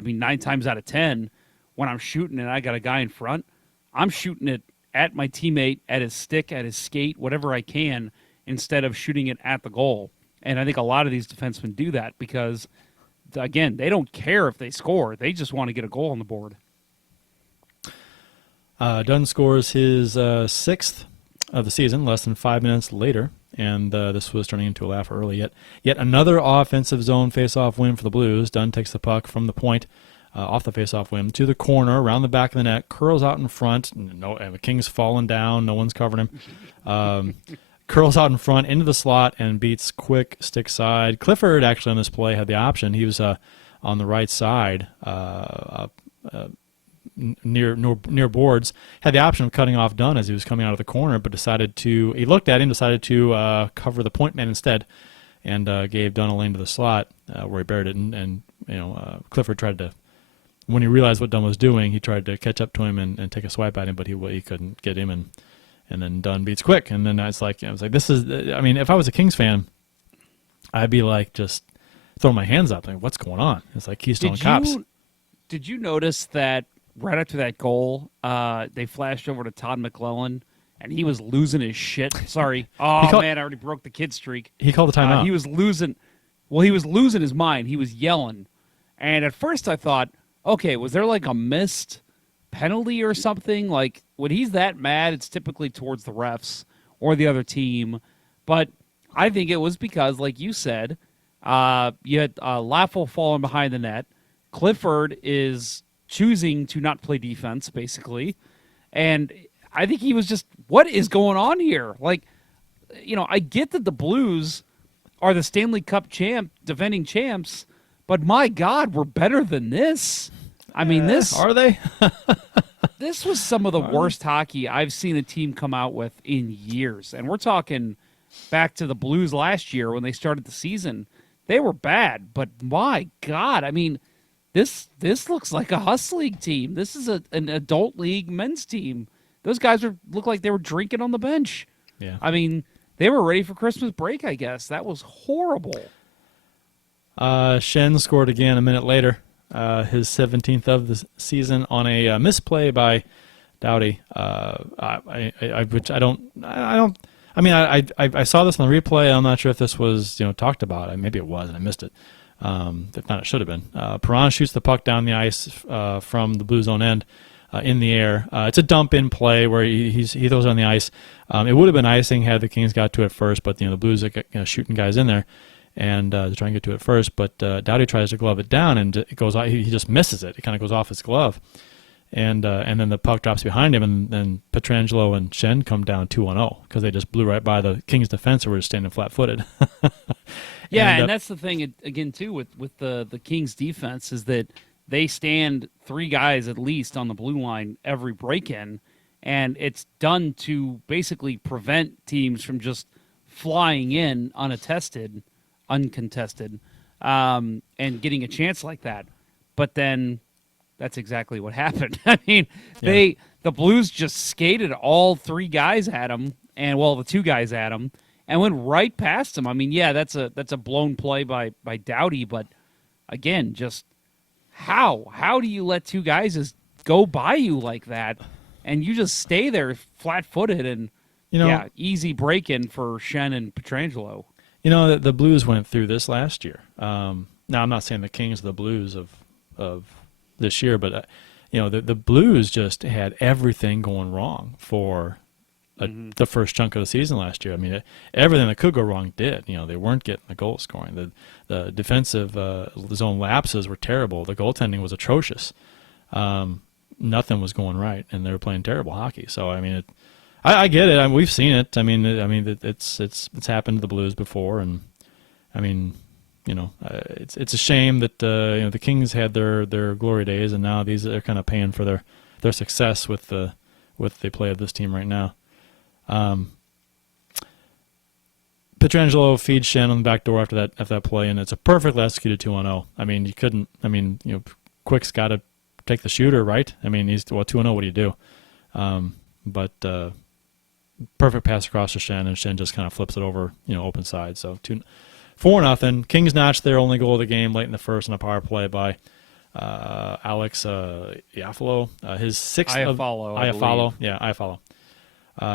9 times out of 10, when I'm shooting and I got a guy in front, I'm shooting it at my teammate, at his stick, at his skate, whatever I can, instead of shooting it at the goal. And I think a lot of these defensemen do that because, again, they don't care if they score. They just want to get a goal on the board. Dunn scores his 6th of the season less than 5 minutes later, and this was turning into a laugh early. Yet another offensive zone face-off win for the Blues. Dunn takes the puck from the point off the face-off win to the corner, around the back of the net, curls out in front. And the King's falling down. No one's covering him. Curls out in front into the slot and beats Quick stick side. Clifford actually on this play had the option. He was on the right side near boards, had the option of cutting off Dunn as he was coming out of the corner, but he looked at him, decided to cover the point man instead, and gave Dunn a lane to the slot where he buried it. And Clifford tried to, when he realized what Dunn was doing, he tried to catch up to him and take a swipe at him, but he couldn't get him, and then Dunn beats Quick. And then I was like, this is, I mean, if I was a Kings fan, I'd be like, just throwing my hands up, like, what's going on? It's like Keystone Cops. Did you notice that right after that goal, they flashed over to Todd McClellan, and he was losing his shit? Sorry. Oh, man, I already broke the kid streak. He called the timeout. He was losing. Well, he was losing his mind. He was yelling. And at first I thought, okay, was there like a missed penalty or something? Like, when he's that mad, it's typically towards the refs or the other team. But I think it was because, like you said, you had Laffel falling behind the net. Clifford is choosing to not play defense, basically. And I think he was just, what is going on here? Like, I get that the Blues are the Stanley Cup defending champs, but my God, we're better than this. I mean, this... Are they? This was some of the worst hockey I've seen a team come out with in years. And we're talking back to the Blues last year when they started the season. They were bad, but my God, I mean, this looks like a Huss League team. This is an adult league men's team. Those guys look like they were drinking on the bench. Yeah. I mean, they were ready for Christmas break, I guess. That was horrible. Shen scored again a minute later. His 17th of the season on a misplay by Doughty. I saw this on the replay. I'm not sure if this was talked about. Maybe it was, and I missed it. If not, it should have been. Perron shoots the puck down the ice from the Blue Zone end in the air. It's a dump in play where he throws it on the ice. It would have been icing had the Kings got to it first, but the Blues are shooting guys in there and to try and get to it first. But Doughty tries to glove it down, and it goes. He just misses it. It kind of goes off his glove, and then the puck drops behind him, and then Pietrangelo and Shen come down 2-0 because they just blew right by the Kings defense who were just standing flat-footed. Yeah, and that's the thing again too with the Kings defense is that they stand three guys at least on the blue line every break-in, and it's done to basically prevent teams from just flying in uncontested, and getting a chance like that. But then that's exactly what happened. I mean, the Blues just skated all three guys at him, the two guys at him, and went right past him. I mean, yeah, that's a blown play by Doughty, but again, just how do you let two guys just go by you like that, and you just stay there flat-footed and easy break-in for Shen and Pietrangelo. The Blues went through this last year. Now, I'm not saying the Kings are the Blues of this year, but the Blues just had everything going wrong for the first chunk of the season last year. I mean, everything that could go wrong did. They weren't getting the goal scoring. The defensive zone lapses were terrible. The goaltending was atrocious. Nothing was going right, and they were playing terrible hockey. So I mean, I get it. We've seen it. I mean, it's happened to the Blues before, and I mean, it's a shame that the Kings had their glory days, and now they're kind of paying for their success with the play of this team right now. Pietrangelo feeds Shen on the back door after that play, and it's a perfectly executed 2-0. I mean, you couldn't. I mean, Quick's got to take the shooter, right? I mean, he's 2-0. What do you do? But perfect pass across to Shen, and Shen just kind of flips it over, open side. So 4-0. Kings notched their only goal of the game late in the first on a power play by Alex Iafallo. His sixth Iafallo. Iafallo.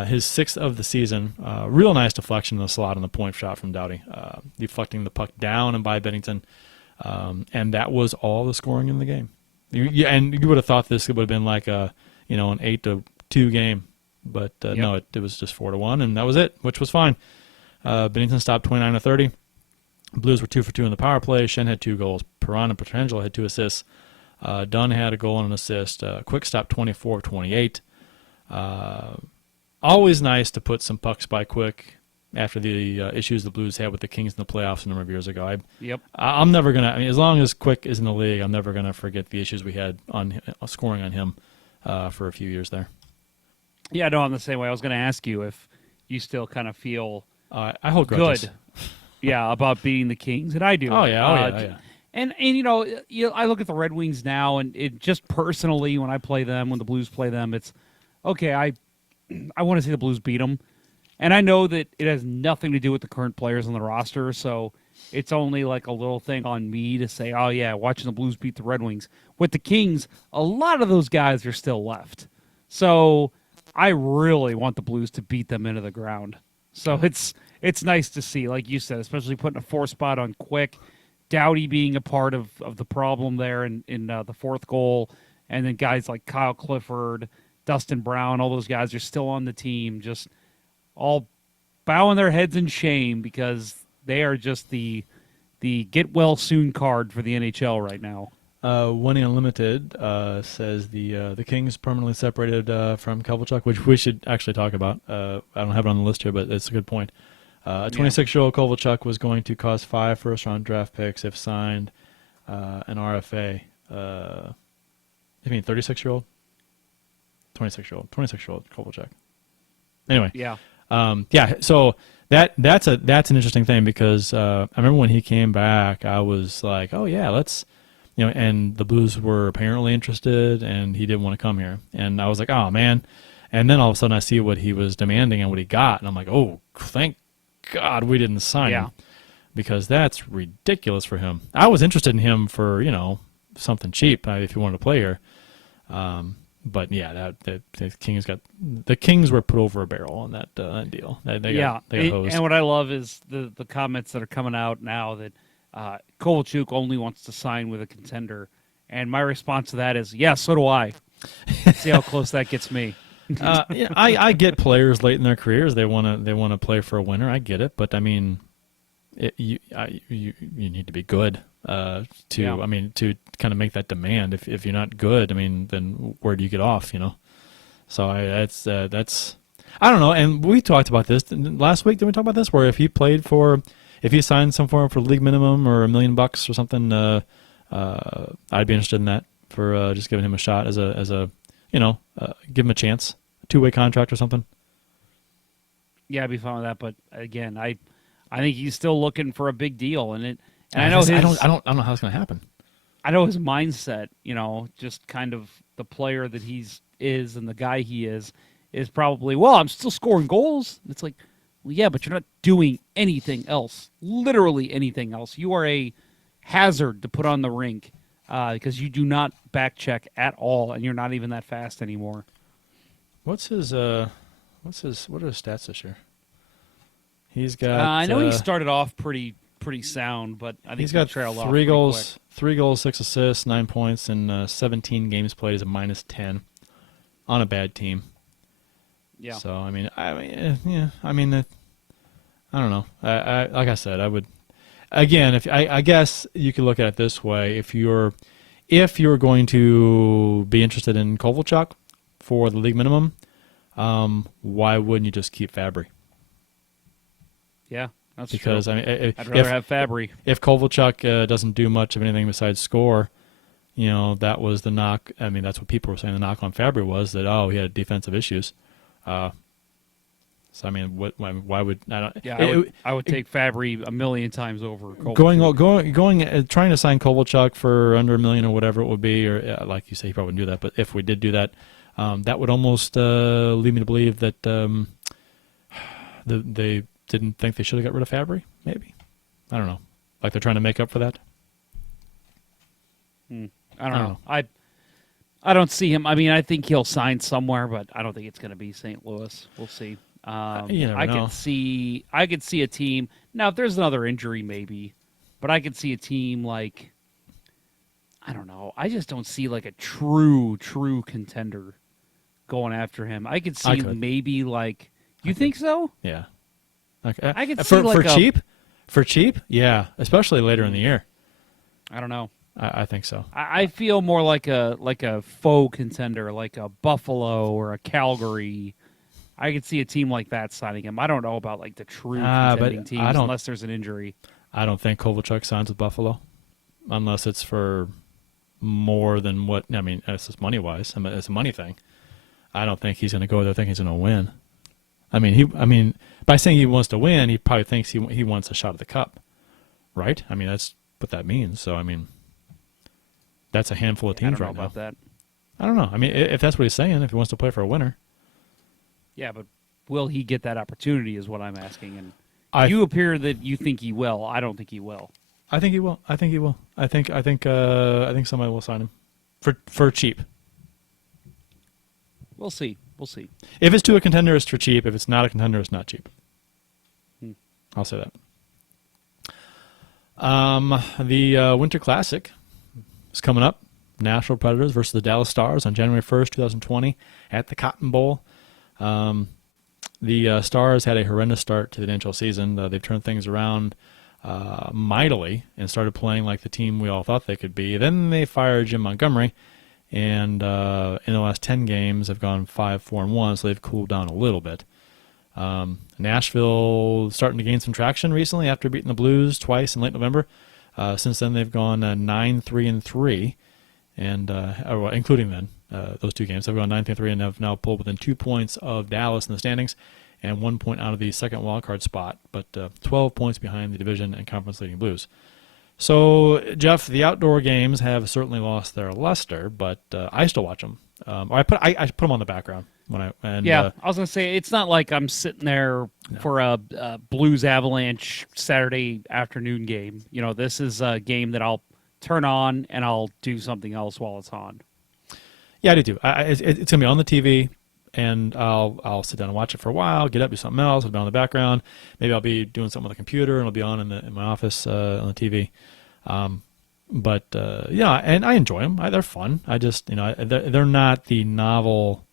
His sixth of the season. Real nice deflection in the slot on the point shot from Doughty, deflecting the puck down and by Bennington, and that was all the scoring in the game. And you would have thought this would have been like an 8-2 game, but no, it was just 4-1, and that was it, which was fine. Bennington stopped 29-30. Blues were 2 for 2 in the power play. Shen had 2 goals. Perron and Pietrangelo had 2 assists. Dunn had a goal and an assist. Quick stopped 24 of 28. Always nice to put some pucks by Quick after the issues the Blues had with the Kings in the playoffs a number of years ago. I'm never going to, I mean, as long as Quick is in the league, I'm never going to forget the issues we had on scoring on him for a few years there. Yeah, no, I'm the same way. I was going to ask you if you still kind of feel I hold grudges. Good, about beating the Kings, and I do. Oh yeah. And I look at the Red Wings now, and it just personally, when I play them, when the Blues play them, it's okay. I want to see the Blues beat them, and I know that it has nothing to do with the current players on the roster. So it's only like a little thing on me to say, oh yeah, watching the Blues beat the Red Wings. With the Kings, a lot of those guys are still left. So I really want the Blues to beat them into the ground. So it's nice to see, like you said, especially putting a 4 spot on Quick, Doughty being a part of the problem there in the 4th goal, and then guys like Kyle Clifford, Dustin Brown, all those guys are still on the team, just all bowing their heads in shame because they are just the get well soon card for the NHL right now. Winning Unlimited says the Kings permanently separated from Kovalchuk, which we should actually talk about. I don't have it on the list here, but it's a good point. A 26-year-old Kovalchuk was going to cost 5 first-round draft picks if signed an RFA. I mean, 36-year-old? 26-year-old Kovalchuk. Anyway. Yeah. So that's an interesting thing because I remember when he came back, I was like, oh, yeah, let's – and the Blues were apparently interested, and he didn't want to come here. And I was like, oh, man. And then all of a sudden I see what he was demanding and what he got, and I'm like, oh, thank God we didn't sign him because that's ridiculous for him. I was interested in him for, something cheap if he wanted to play here. But, yeah, the Kings were put over a barrel on that deal. They got hosed. And what I love is the comments that are coming out now that Kovalchuk only wants to sign with a contender. And my response to that is, yeah, so do I. See how close that gets me. I get players late in their careers. They want to play for a winner. I get it. But, I mean, you need to be good to kind of make that demand. If you're not good, I mean, then where do you get off, So that's I don't know. And we talked about this last week. Did we talk about this? Where if he signed some form for league minimum or $1 million or something, I'd be interested in that for just giving him a shot as a give him a chance, a 2-way contract or something. Yeah, I'd be fine with that. But again, I think he's still looking for a big deal, and I know I don't know how it's going to happen. I know his mindset, just kind of the player that is and the guy he is probably, well, I'm still scoring goals. It's like, well, yeah, but you're not doing anything else, literally anything else. You are a hazard to put on the rink because you do not back check at all, and you're not even that fast anymore. What are his stats this year? He's got. I know he started off pretty sound, but I think he's got trailed off 3 goals, 6 assists, 9 points, and 17 games played. Is a -10 on a bad team. Yeah. So I don't know. I like I said, I would. Again, I guess you could look at it this way: if you're going to be interested in Kovalchuk for the league minimum, why wouldn't you just keep Fabry? Yeah, that's because true. I mean, I'd rather have Fabry. If Kovalchuk doesn't do much of anything besides score, that was the knock. I mean, that's what people were saying. The knock on Fabry was that he had defensive issues. So I mean, why would I don't? Yeah, I would take Fabry a million times over Kovalchuk. Going, trying to sign Kovalchuk for under $1 million or whatever it would be, or like you say, he probably wouldn't do that. But if we did do that, that would almost lead me to believe that they didn't think they should have got rid of Fabry. Maybe, I don't know. Like they're trying to make up for that. I don't know. I don't see him. I mean, I think he'll sign somewhere, but I don't think it's going to be St. Louis. We'll see. You never know. I could see a team now. If there's another injury, maybe, but I could see a team like, I don't know. I just don't see like a true contender going after him. I could see maybe like. You think so? Yeah. Okay. I could see for cheap. For cheap, yeah, especially later in the year. I don't know. I think so. I feel more like a faux contender, like a Buffalo or a Calgary. I could see a team like that signing him. I don't know about like the true contending teams unless there's an injury. I don't think Kovalchuk signs with Buffalo unless it's for more than what. I mean, it's just money wise. I mean, it's a money thing. I don't think he's going to go there thinking he's going to win. I mean, by saying he wants to win, he probably thinks he wants a shot at the cup, right? I mean, that's what that means. So I mean. That's a handful of teams right now. I don't know about that. I don't know. I mean, if that's what he's saying, if he wants to play for a winner. Yeah, but will he get that opportunity is what I'm asking. And You appear that you think he will. I don't think he will. I think he will. I think somebody will sign him for cheap. We'll see. If it's to a contender, it's for cheap. If it's not a contender, it's not cheap. I'll say that. The Winter Classic is coming up. Nashville Predators versus the Dallas Stars on January 1st, 2020 at the Cotton Bowl. The Stars had a horrendous start to the NHL season. They've turned things around mightily and started playing like the team we all thought they could be. Then they fired Jim Montgomery, and in the last 10 games have gone 5-4-1, so they've cooled down a little bit. Nashville starting to gain some traction recently after beating the Blues twice in late November. Since then, they've gone 9-3-3, and including then those two games, they've gone 9-3 and have now pulled within 2 points of Dallas in the standings, and 1 point out of the second wildcard spot, but 12 points behind the division and conference leading Blues. So, Jeff, the outdoor games have certainly lost their luster, but I still watch them. I put them on the background when I was gonna say it's not like I'm sitting there for a Blues Avalanche Saturday afternoon game. You know, this is a game that I'll turn on and I'll do something else while it's on. Yeah, I do too. It's gonna be on the TV, and I'll sit down and watch it for a while. Get up, do something else. It'll be on the background. Maybe I'll be doing something on the computer, and it'll be on in my office on the TV. But and I enjoy them. They're fun. I just they're not the novel.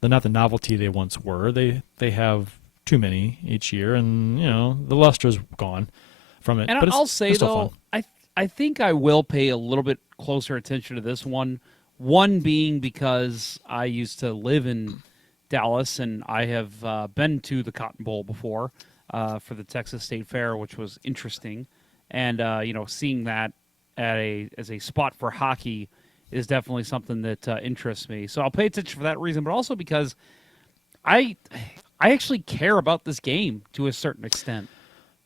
They're not the novelty they once were. They have too many each year, and the luster's gone from it. And but I'll say though, I think I will pay a little bit closer attention to this one. One being because I used to live in Dallas, and I have been to the Cotton Bowl before for the Texas State Fair, which was interesting. And seeing that as a spot for hockey is definitely something that interests me. So I'll pay attention for that reason, but also because I actually care about this game to a certain extent.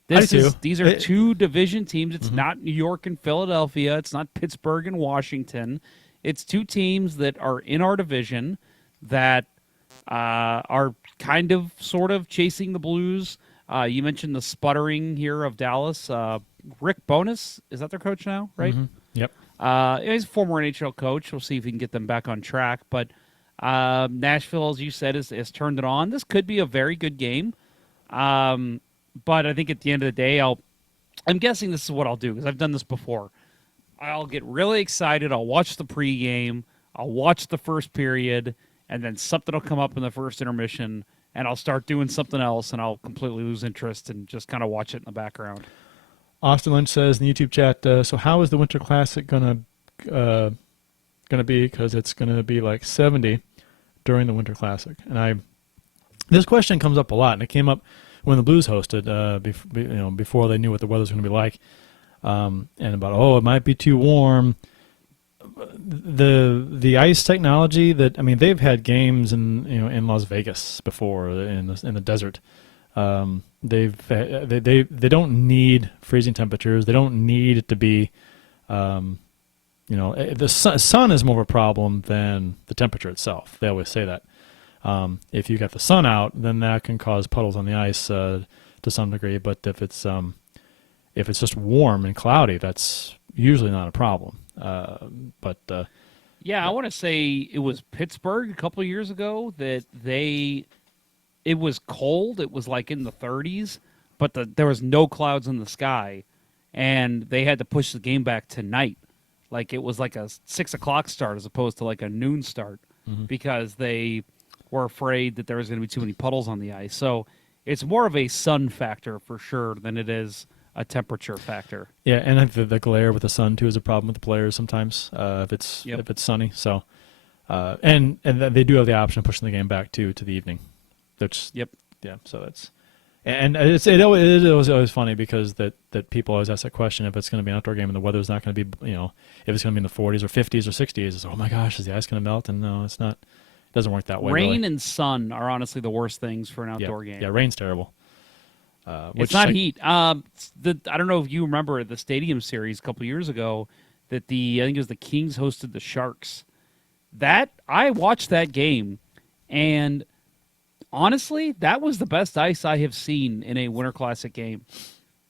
These are two division teams. It's not New York and Philadelphia. It's not Pittsburgh and Washington. It's two teams that are in our division that are kind of sort of chasing the Blues. You mentioned the sputtering here of Dallas. Rick Bowness, is that their coach now, right? Mm-hmm. Yep. He's a former NHL coach. We'll see if he can get them back on track. But Nashville, as you said, has turned it on. This could be a very good game. But I think at the end of the day, I'm guessing this is what I'll do, because I've done this before. I'll get really excited. I'll watch the pregame. I'll watch the first period, and then something will come up in the first intermission, and I'll start doing something else, and I'll completely lose interest and just kind of watch it in the background. Austin Lynch says in the YouTube chat, so how is the Winter Classic gonna be? Because it's gonna be like 70 during the Winter Classic, and this question comes up a lot, and it came up when the Blues hosted, before they knew what the weather's going to be like, and about it might be too warm. The ice technology they've had games in Las Vegas before in the desert. They don't need freezing temperatures. They don't need it to be, the sun is more of a problem than the temperature itself. They always say that. If you got the sun out, then that can cause puddles on the ice to some degree. But if it's just warm and cloudy, that's usually not a problem. I want to say it was Pittsburgh a couple of years ago that it was cold. It was like in the 30s, but there was no clouds in the sky, and they had to push the game back to night. Like it was like a 6 o'clock start as opposed to like a noon start, because they were afraid that there was going to be too many puddles on the ice. So it's more of a sun factor for sure than it is a temperature factor. Yeah, and I think the glare with the sun too is a problem with the players sometimes if it's sunny. So and they do have the option of pushing the game back to the evening. That's yeah. So that's and it is always funny because that people always ask that question if it's going to be an outdoor game and the weather's not going to be if it's going to be in the 40s or 50s or 60s. It's oh my gosh, is the ice going to melt? And no, it's not. It doesn't work that way. Rain really. And sun are honestly the worst things for an outdoor game. Yeah, rain's terrible. It's not heat. I don't know if you remember the Stadium Series a couple years ago that I think it was the Kings hosted the Sharks. That I watched that game, and honestly, that was the best ice I have seen in a Winter Classic game.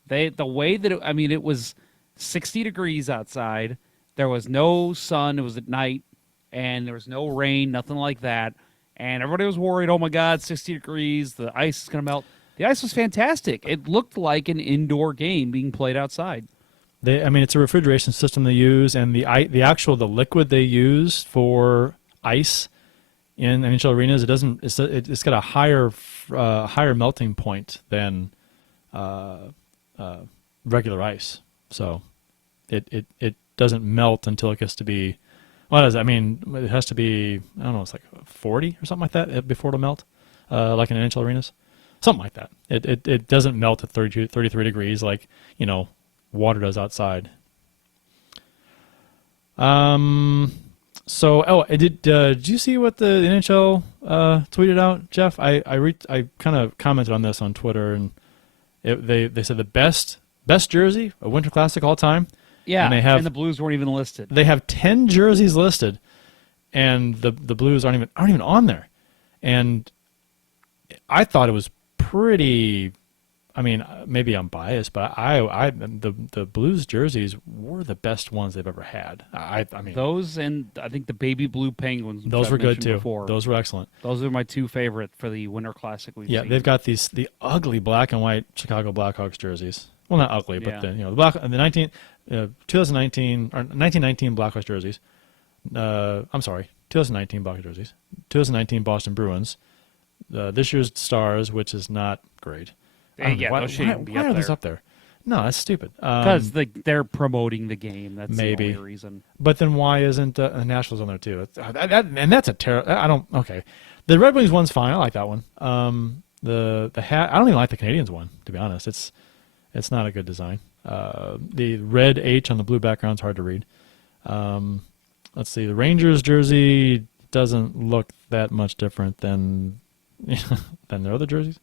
The way that it was 60 degrees outside. There was no sun. It was at night, and there was no rain, nothing like that. And everybody was worried. Oh my God, 60 degrees. The ice is going to melt. The ice was fantastic. It looked like an indoor game being played outside. It's a refrigeration system they use, and the liquid they use for ice in NHL arenas, it's got a higher melting point than regular ice. So it doesn't melt until it gets to be, it has to be, I don't know, it's like 40 or something like that before it'll melt, like in NHL arenas. Something like that. It doesn't melt at 32, 33 degrees like, water does outside. Did you see what the NHL tweeted out, Jeff? I kind of commented on this on Twitter, and they said the best jersey, a Winter Classic all time. Yeah, and the Blues weren't even listed. They have 10 jerseys listed, and the Blues aren't even on there. And I thought it was pretty. Maybe I'm biased, but the Blues jerseys were the best ones they've ever had. Those, and I think the baby blue Penguins. Those were good too. Before. Those were excellent. Those are my two favorite for the Winter Classic we've seen. They've got the ugly black and white Chicago Blackhawks jerseys. Well, not ugly, but the 2019 or 1919 Blackhawks jerseys. 2019 Blackhawks jerseys. 2019 Boston Bruins. This year's Stars, which is not great. Why are those up there? No, that's stupid. Because they're promoting the game. That's maybe the only reason. But then why isn't the Nationals on there too? That's a terrible. I don't. Okay, the Red Wings one's fine. I like that one. The hat. I don't even like the Canadians one, to be honest. It's not a good design. The red H on the blue background's hard to read. Let's see. The Rangers jersey doesn't look that much different than their other jerseys.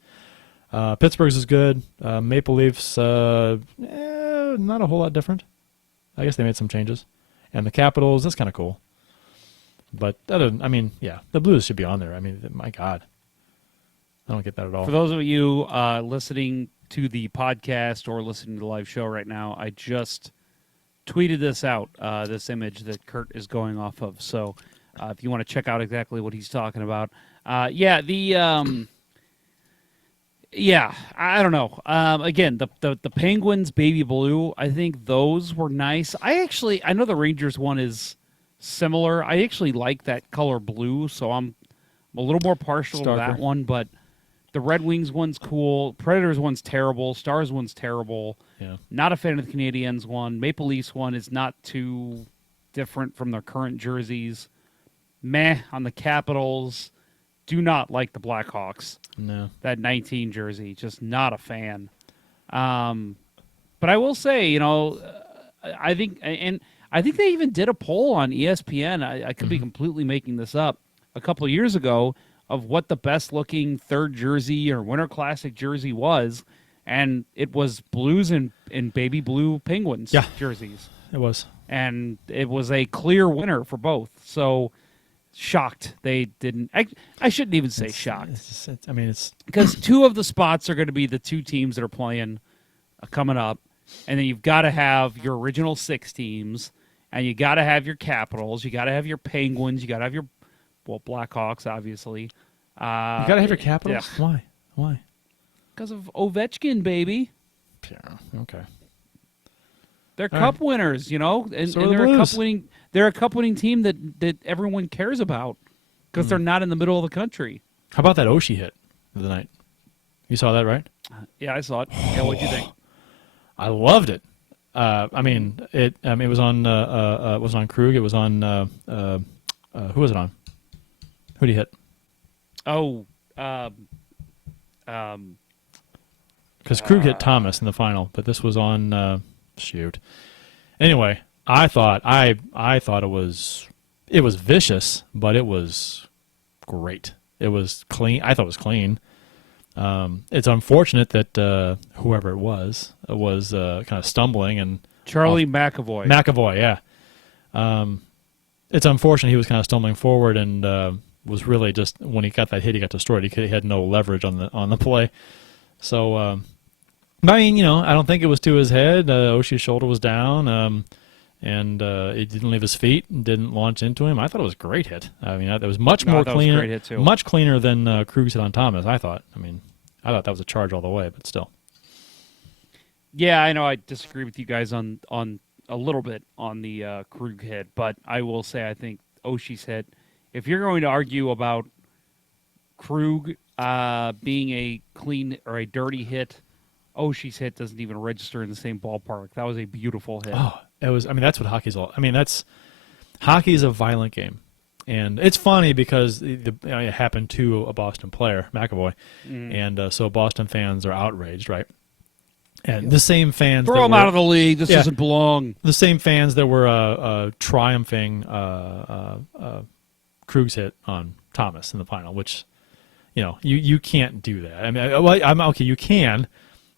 Pittsburgh's is good. Maple Leafs, not a whole lot different. I guess they made some changes. And the Capitals, that's kind of cool. But the Blues should be on there. My God. I don't get that at all. For those of you listening to the podcast or listening to the live show right now, I just tweeted this out, this image that Kurt is going off of. So if you want to check out exactly what he's talking about. Yeah, I don't know. Again, the Penguins baby blue, I think those were nice. I know the Rangers one is similar. I actually like that color blue, so I'm a little more partial to that one. But the Red Wings one's cool. Predators one's terrible. Stars one's terrible. Yeah. Not a fan of the Canadiens one. Maple Leafs one is not too different from their current jerseys. Meh on the Capitals. Do not like the Blackhawks. No. That 19 jersey, just not a fan. But I will say, I think they even did a poll on ESPN. I could be completely making this up. A couple of years ago of what the best looking third jersey or Winter Classic jersey was, and it was Blues and baby blue Penguins jerseys. It was, and it was a clear winner for both. So. Shocked they didn't. I shouldn't even say shocked. It's because two of the spots are going to be the two teams that are playing coming up, and then you've got to have your original 6 teams, and you got to have your Capitals, you got to have your Penguins, you got to have your Blackhawks, obviously. You got to have your Capitals. Yeah. Why? Because of Ovechkin, baby. Yeah. Okay. They're cup winners, and so they're a cup winning. They're a cup winning team that everyone cares about because they're not in the middle of the country. How about that Oshie hit of the night? You saw that, right? Yeah, I saw it. Yeah, what'd you think? I loved it. It was on Krug. It was on who was it on? Who did he hit? Oh, because Krug hit Thomas in the final, but this was on shoot. Anyway, I thought it was vicious, but it was great. It was clean. I thought it was clean. It's unfortunate that whoever it was kind of stumbling and Charlie McAvoy. McAvoy, yeah. It's unfortunate he was kind of stumbling forward and was really just when he got that hit, he got destroyed. He had no leverage on the play. So, I mean, I don't think it was to his head. Oshie's shoulder was down, and it didn't leave his feet, didn't launch into him. I thought it was a great hit. I mean, it was much more cleaner, was a great hit too. much cleaner than Krug's hit on Thomas. I thought. I mean, I thought that was a charge all the way, but still. Yeah, I know. I disagree with you guys on a little bit on the Krug hit, but I will say I think Oshie's hit. If you're going to argue about Krug being a clean or a dirty hit, Oshie's hit doesn't even register in the same ballpark. That was a beautiful hit. Oh, it was. I mean, that's what hockey's all. I mean, hockey's a violent game, and it's funny because it happened to a Boston player, McAvoy, and so Boston fans are outraged, right? And the same fans throw him out of the league. This doesn't belong. The same fans that were triumphing Krug's hit on Thomas in the final, which you can't do that. I mean, I'm okay. You can.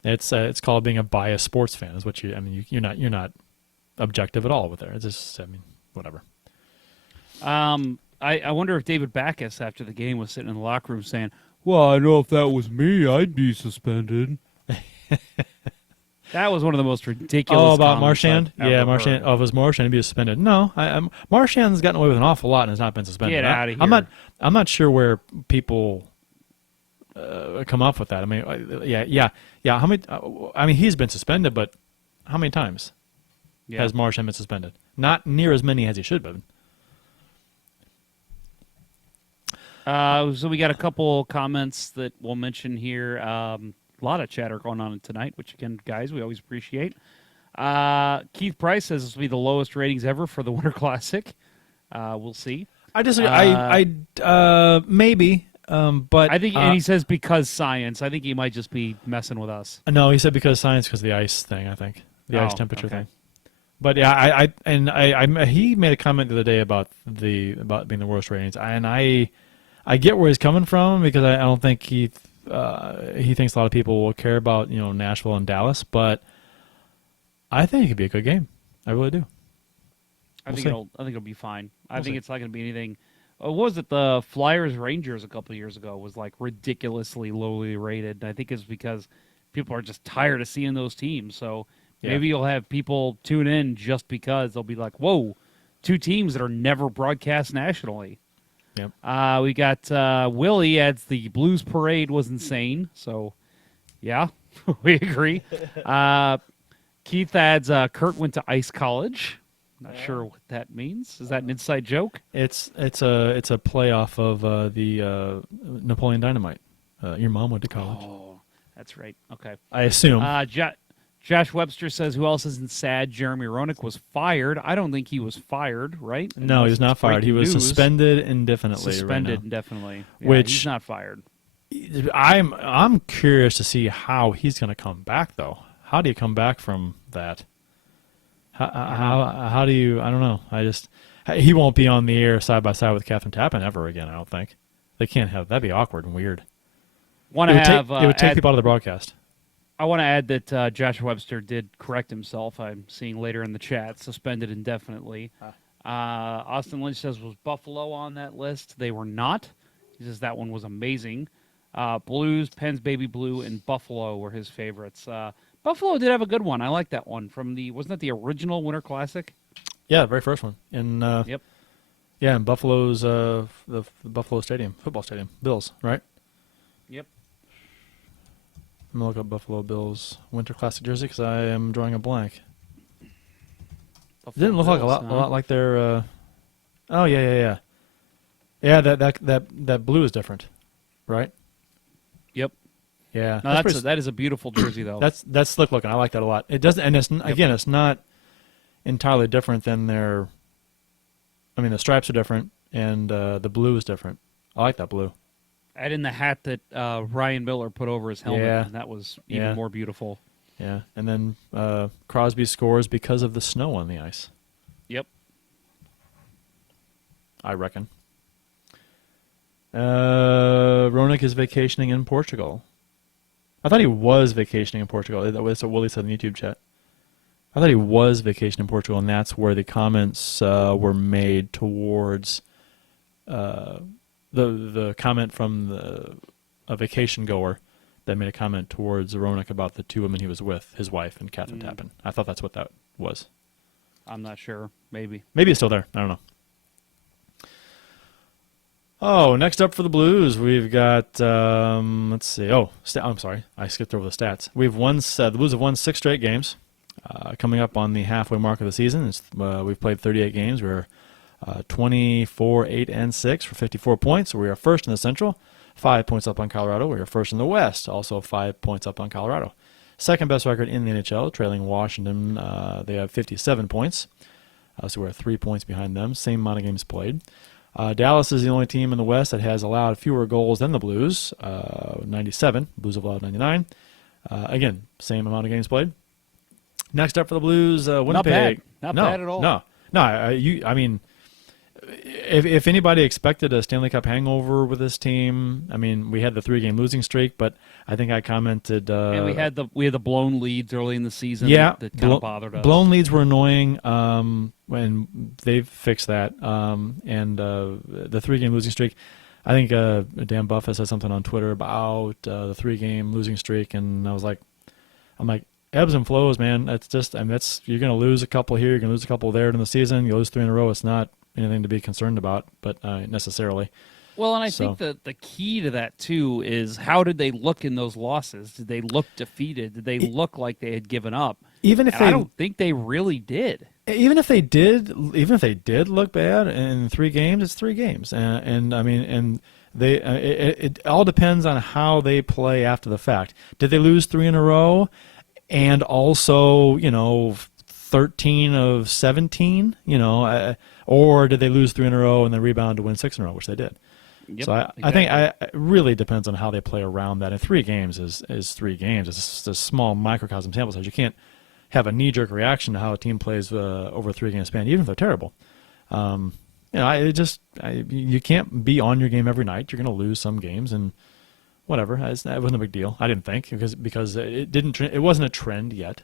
It's called being a biased sports fan. Is what you. I mean, you're not objective at all with there. It's just, I mean, whatever. I wonder if David Backus after the game was sitting in the locker room saying, "Well, I know if that was me, I'd be suspended." That was one of the most ridiculous. Oh, about Marchand? Yeah, Marchand. Oh, if it was Marchand, he'd be suspended. No, Marchand's gotten away with an awful lot and has not been suspended. Get out of here. I'm not sure where people come up with that. I mean, yeah. How many? I mean, he's been suspended, but how many times has Marchand been suspended? Not near as many as he should have been. So we got a couple comments that we'll mention here. A lot of chatter going on tonight, which again, guys, we always appreciate. Keith Price says this will be the lowest ratings ever for the Winter Classic. We'll see. I disagree. Maybe, but I think, and he says because science. I think he might just be messing with us. No, he said because science, because of the ice thing. I think the ice temperature thing. But yeah, he made a comment the other day about being the worst ratings, and I get where he's coming from because I don't think he thinks a lot of people will care about Nashville and Dallas, but I think it could be a good game. I really do. I think it'll be fine. I think it's not going to be anything. What was it? The Flyers Rangers a couple of years ago was like ridiculously lowly rated. I think it's because people are just tired of seeing those teams. So maybe you'll have people tune in just because they'll be like, "Whoa, two teams that are never broadcast nationally." Yep. We got Willie adds the Blues Parade was insane. So, yeah, we agree. Keith adds Kurt went to Ice College. Not sure what that means. Is that an inside joke? It's a play off of the Napoleon Dynamite. Your mom went to college. Oh, that's right. Okay. I assume. Josh Webster says, who else isn't sad? Jeremy Roenick was fired. I don't think he was fired, right? No, he was not fired. He was suspended indefinitely. Suspended right indefinitely. Yeah, which he's not fired. I'm curious to see how he's going to come back, though. How do you come back from that? How do you? I don't know. He won't be on the air side by side with Catherine Tappan ever again. I don't think they can't have. That'd be awkward and weird. It would take people out of the broadcast. I want to add that Josh Webster did correct himself. I'm seeing later in the chat, suspended indefinitely. Austin Lynch says, was Buffalo on that list? They were not. He says that one was amazing. Blues, Penn's Baby Blue, and Buffalo were his favorites. Buffalo did have a good one. I like that one. Wasn't that the original Winter Classic? Yeah, the very first one. Yep. Yeah, in Buffalo's the Buffalo Stadium, football stadium, Bills, right? Yep. I'm going to look up Buffalo Bills Winter Classic jersey because I am drawing a blank. It didn't look like a lot like their. Oh yeah. Yeah, that blue is different, right? Yep. Yeah. No, that is a beautiful jersey though. That's slick looking. I like that a lot. It doesn't, and it's not entirely different than their. I mean, the stripes are different, and the blue is different. I like that blue. Add in the hat that Ryan Miller put over his helmet, and that was even more beautiful. Yeah, and then Crosby scores because of the snow on the ice. Yep. I reckon. Roenick is vacationing in Portugal. I thought he was vacationing in Portugal. That's what Willie said in the YouTube chat. I thought he was vacationing in Portugal, and that's where the comments were made towards the comment from a vacation goer that made a comment towards Roenick about the 2 women he was with, his wife and Catherine Tappan. I thought that's what that was. I'm not sure. Maybe it's still there. I don't know. Oh, next up for the Blues, we've got, let's see. Oh, I'm sorry. I skipped over the stats. The Blues have won 6 straight games. Coming up on the halfway mark of the season, we've played 38 games. We're 24, 8, and 6 for 54 points. So we are first in the Central, 5 points up on Colorado. We are first in the West, also 5 points up on Colorado. Second best record in the NHL, trailing Washington. They have 57 points. So we're 3 points behind them. Same amount of games played. Dallas is the only team in the West that has allowed fewer goals than the Blues, 97. Blues have allowed 99. Again, same amount of games played. Next up for the Blues, Winnipeg. Not bad at all. No. I mean, if anybody expected a Stanley Cup hangover with this team, I mean, we had the 3-game losing streak, but I think I commented. And we had the blown leads early in the season. Yeah, that kind of bothered us. Blown leads were annoying. When they've fixed that, and the 3-game losing streak. I think Dan Buffett said something on Twitter about the 3-game losing streak, and I'm like, ebbs and flows, man. That's just, you're going to lose a couple here, you're going to lose a couple there in the season. You lose 3 in a row. It's not anything to be concerned about, but necessarily. Well, and I think that the key to that too is how did they look in those losses? Did they look defeated? Did they look like they had given up? I don't think they really did. Even if they did look bad in 3 games, it's 3 games, and they it all depends on how they play after the fact. Did they lose 3 in a row, and also 13 of 17, or did they lose 3 in a row and then rebound to win 6 in a row, which they did. Yep, So exactly. I think it really depends on how they play around that. And 3 games is 3 games. It's a small microcosm sample size. You can't have a knee-jerk reaction to how a team plays over a 3-game span, even if they're terrible. You can't be on your game every night. You're going to lose some games, and whatever. It wasn't a big deal. I didn't think because it wasn't a trend yet.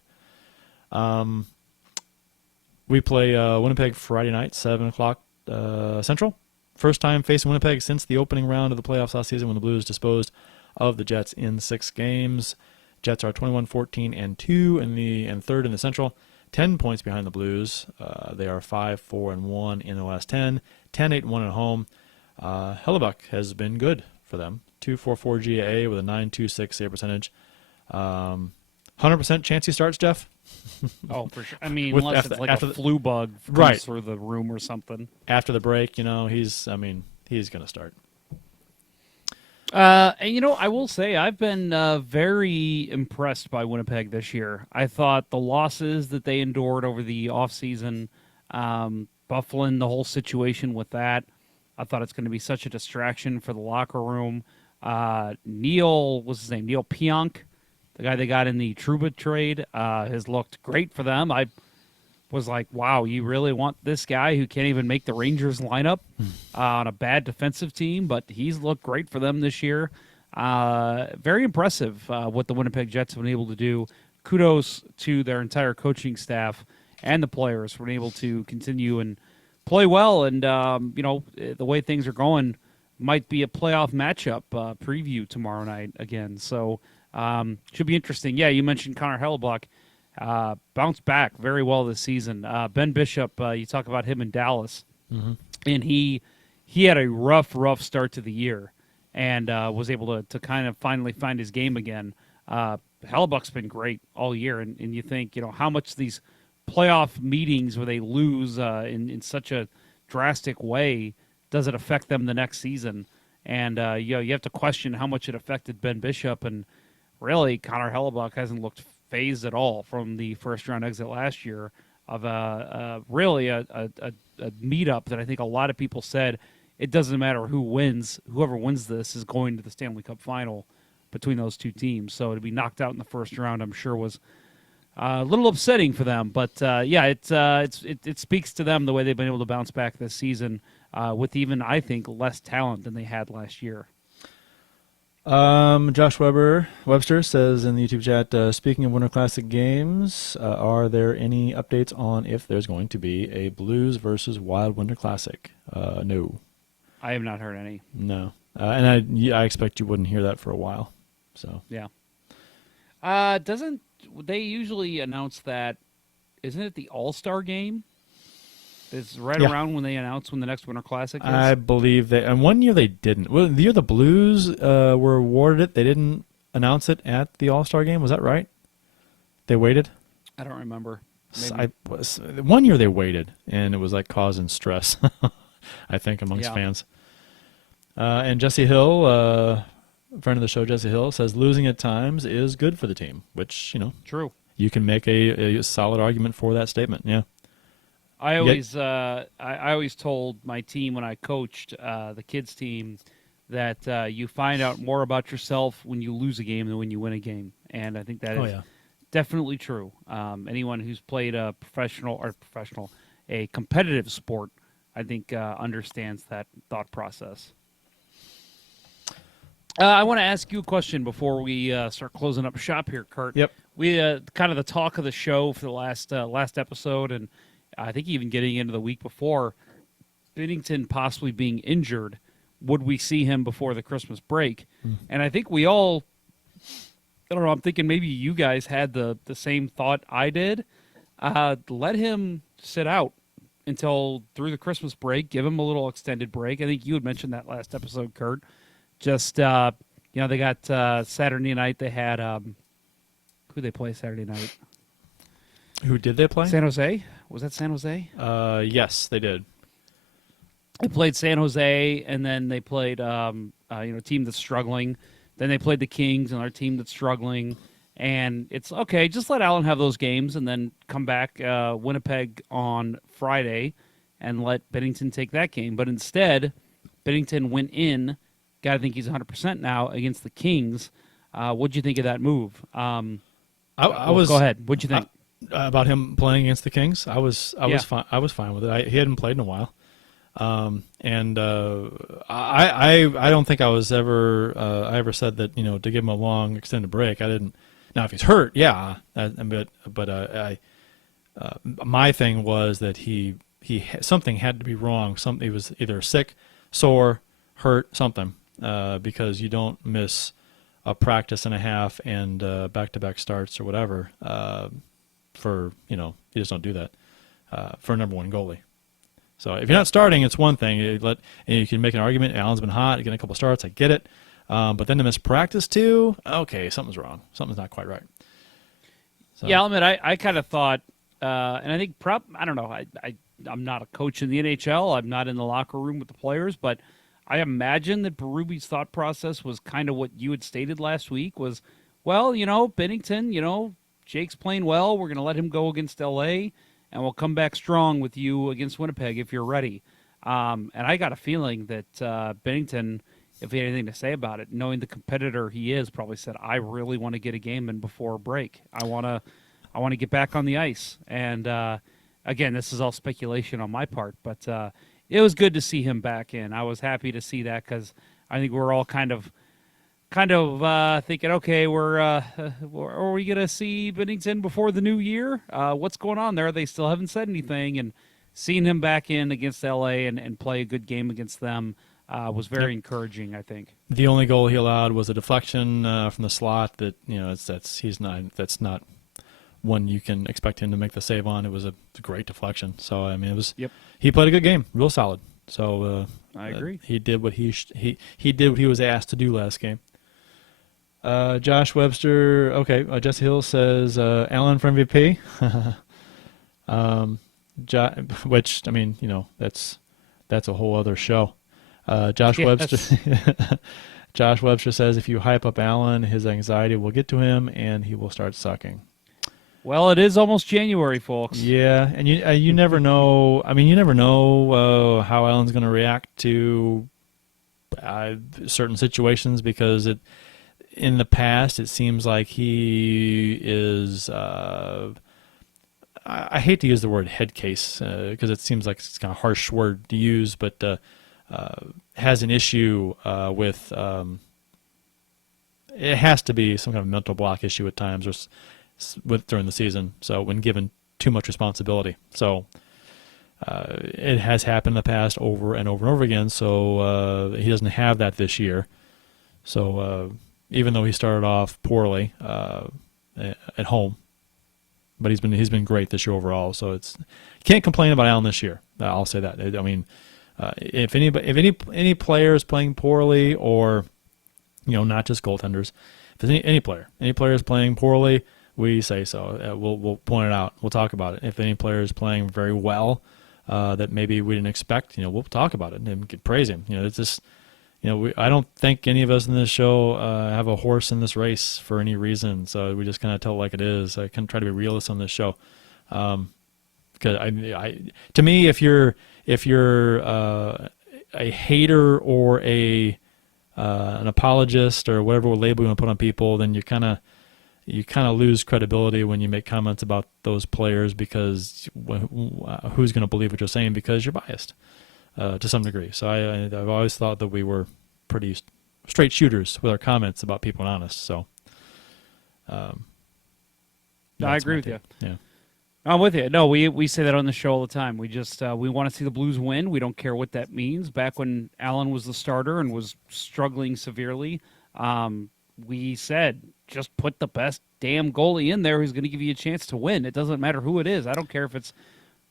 We play Winnipeg Friday night, 7:00 Central. First time facing Winnipeg since the opening round of the playoffs last season when the Blues disposed of the Jets in 6 games. Jets are 21-14-2 and third in the Central, 10 points behind the Blues. They are 5-4-1 in the last 10, 10-8-1 at home. Hellebuck has been good for them, 2.44 GAA with a 9.26 save percentage. 100% chance he starts, Jeff? Oh, for sure. I mean, unless it's like a flu bug comes right through the room or something. After the break, he's going to start. And I will say I've been very impressed by Winnipeg this year. I thought the losses that they endured over the offseason, Bufflin, the whole situation with that, I thought it's going to be such a distraction for the locker room. Neil, what's his name? Neil Pionk, the guy they got in the Trouba trade, has looked great for them. I was like, wow, you really want this guy who can't even make the Rangers lineup on a bad defensive team, but he's looked great for them this year. Very impressive what the Winnipeg Jets have been able to do. Kudos to their entire coaching staff and the players for being able to continue and play well. And, the way things are going might be a playoff matchup preview tomorrow night again. So should be interesting. Yeah, you mentioned Connor Hellebuck. Bounced back very well this season. Ben Bishop, you talk about him in Dallas, and he had a rough start to the year, and was able to kind of finally find his game again. Hellebuck's been great all year, and you think how much these playoff meetings where they lose in such a drastic way does it affect them the next season? And you have to question how much it affected Ben Bishop, and really Connor Hellebuck hasn't looked phased at all from the first round exit last year of really a meetup that I think a lot of people said it doesn't matter who wins, whoever wins this is going to the Stanley Cup final between those two teams. So to be knocked out in the first round, I'm sure was a little upsetting for them. But it speaks to them the way they've been able to bounce back this season with even I think less talent than they had last year. Josh Webster says in the YouTube chat, speaking of Winter Classic games, are there any updates on if there's going to be a Blues versus Wild Winter Classic? No. I have not heard any. No, and I expect you wouldn't hear that for a while. So Yeah. Doesn't they usually announce that? Isn't it the All-Star game? It's right around when they announce when the next Winter Classic is. I believe that, and one year they didn't. Well, the year the Blues were awarded it, they didn't announce it at the All-Star game. Was that right? They waited. I don't remember. One year they waited, and it was like causing stress, I think, amongst fans. And Jesse Hill, a friend of the show, Jesse Hill, says losing at times is good for the team, which, True. You can make a solid argument for that statement. Yeah. I always told my team when I coached the kids team that you find out more about yourself when you lose a game than when you win a game, and I think that is definitely true. Anyone who's played a a competitive sport, I think understands that thought process. I want to ask you a question before we start closing up shop here, Kurt. Yep. We kind of the talk of the show for the last episode, and I think even getting into the week before, Binnington possibly being injured. Would we see him before the Christmas break? And I think we all, I don't know, I'm thinking maybe you guys had the same thought I did. Let him sit out until through the Christmas break. Give him a little extended break. I think you had mentioned that last episode, Kurt. Just, they got Saturday night. They had, who they play Saturday night? Who did they play? San Jose? Was that San Jose? Yes, they did. They played San Jose, and then they played, a team that's struggling. Then they played the Kings, and our team that's struggling. And it's, okay, just let Allen have those games, and then come back Winnipeg on Friday and let Binnington take that game. But instead, Binnington went in. Got to think he's 100% now against the Kings. What'd you think of that move? I was. Go ahead. What'd you think? About him playing against the Kings? I was fine. I was fine with it. He hadn't played in a while. I don't think I was ever I ever said that to give him a long extended break. I didn't. Now if he's hurt, yeah, my thing was that he something had to be wrong. He was either sick, sore, hurt, something, because you don't miss a practice and a half and back-to-back starts or whatever for you just don't do that for a number one goalie. So if you're not starting, it's one thing. You can make an argument. Allen's been hot, getting a couple starts. I get it. But then to miss practice too, okay, something's wrong. Something's not quite right. So. Yeah, I'll admit, I kind of thought, and I think I don't know. I'm not a coach in the NHL. I'm not in the locker room with the players, but I imagine that Berube's thought process was kind of what you had stated last week was, well, Binnington, Jake's playing well. We're going to let him go against L.A., and we'll come back strong with you against Winnipeg if you're ready. And I got a feeling that Binnington, if he had anything to say about it, knowing the competitor he is, probably said, I really want to get a game in before break. I want to get back on the ice. And, again, this is all speculation on my part, but it was good to see him back in. I was happy to see that because I think we're all kind of thinking, okay, are we gonna see Binnington before the new year? What's going on there? They still haven't said anything, and seeing him back in against LA and play a good game against them was very encouraging. I think the only goal he allowed was a deflection from the slot. That that's not one you can expect him to make the save on. It was a great deflection. So I mean, he played a good game, real solid. So I agree. He did what he did what he was asked to do last game. Josh Webster, okay. Jesse Hill says Allen for MVP. Which I mean, that's a whole other show. Josh Webster. Josh Webster says if you hype up Allen, his anxiety will get to him and he will start sucking. Well, it is almost January, folks. Yeah, and you never know. I mean, you never know how Allen's going to react to certain situations because in the past, it seems like he is, I hate to use the word head case because it seems like it's kind of a harsh word to use, but has an issue with, it has to be some kind of mental block issue at times or during the season, so when given too much responsibility. So it has happened in the past over and over and over again. So he doesn't have that this year. So even though he started off poorly at home, but he's been great this year overall. So you can't complain about Allen this year. I'll say that. I mean, if any player is playing poorly, or not just goaltenders, if any player is playing poorly, we say so. We'll point it out. We'll talk about it. If any player is playing very well, that maybe we didn't expect, we'll talk about it and praise him. It's just, I don't think any of us in this show have a horse in this race for any reason. So we just kind of tell it like it is. I kind of try to be realist on this show. Because to me, if you're a hater or an apologist or whatever label you want to put on people, then you kind of lose credibility when you make comments about those players, because who's going to believe what you're saying, because you're biased to some degree. So I've always thought that we were pretty straight shooters with our comments about people and honest. So I agree with you. Yeah. I'm with you. No, we say that on the show all the time. We just we want to see the Blues win. We don't care what that means. Back when Allen was the starter and was struggling severely, we said, just put the best damn goalie in there who's going to give you a chance to win. It doesn't matter who it is. I don't care if it's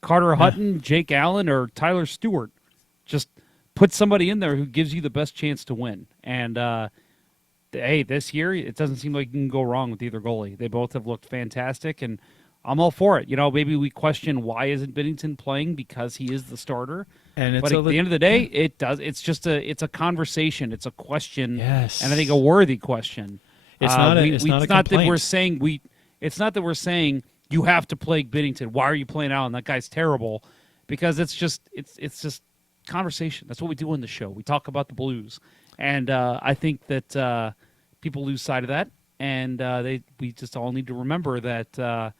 Carter Hutton, Jake Allen, or Tyler Stewart. Just put somebody in there who gives you the best chance to win. And, hey, this year, it doesn't seem like you can go wrong with either goalie. They both have looked fantastic, and I'm all for it. Maybe we question, why isn't Binnington playing, because he is the starter. But at the end of the day, it does. It's a conversation. It's a question. Yes. And I think a worthy question. It's not a complaint. It's not that we're saying you have to play Binnington. Why are you playing Allen? That guy's terrible. Because it's just conversation. That's what we do on the show. We talk about the Blues. And I think that people lose sight of that. And we just all need to remember that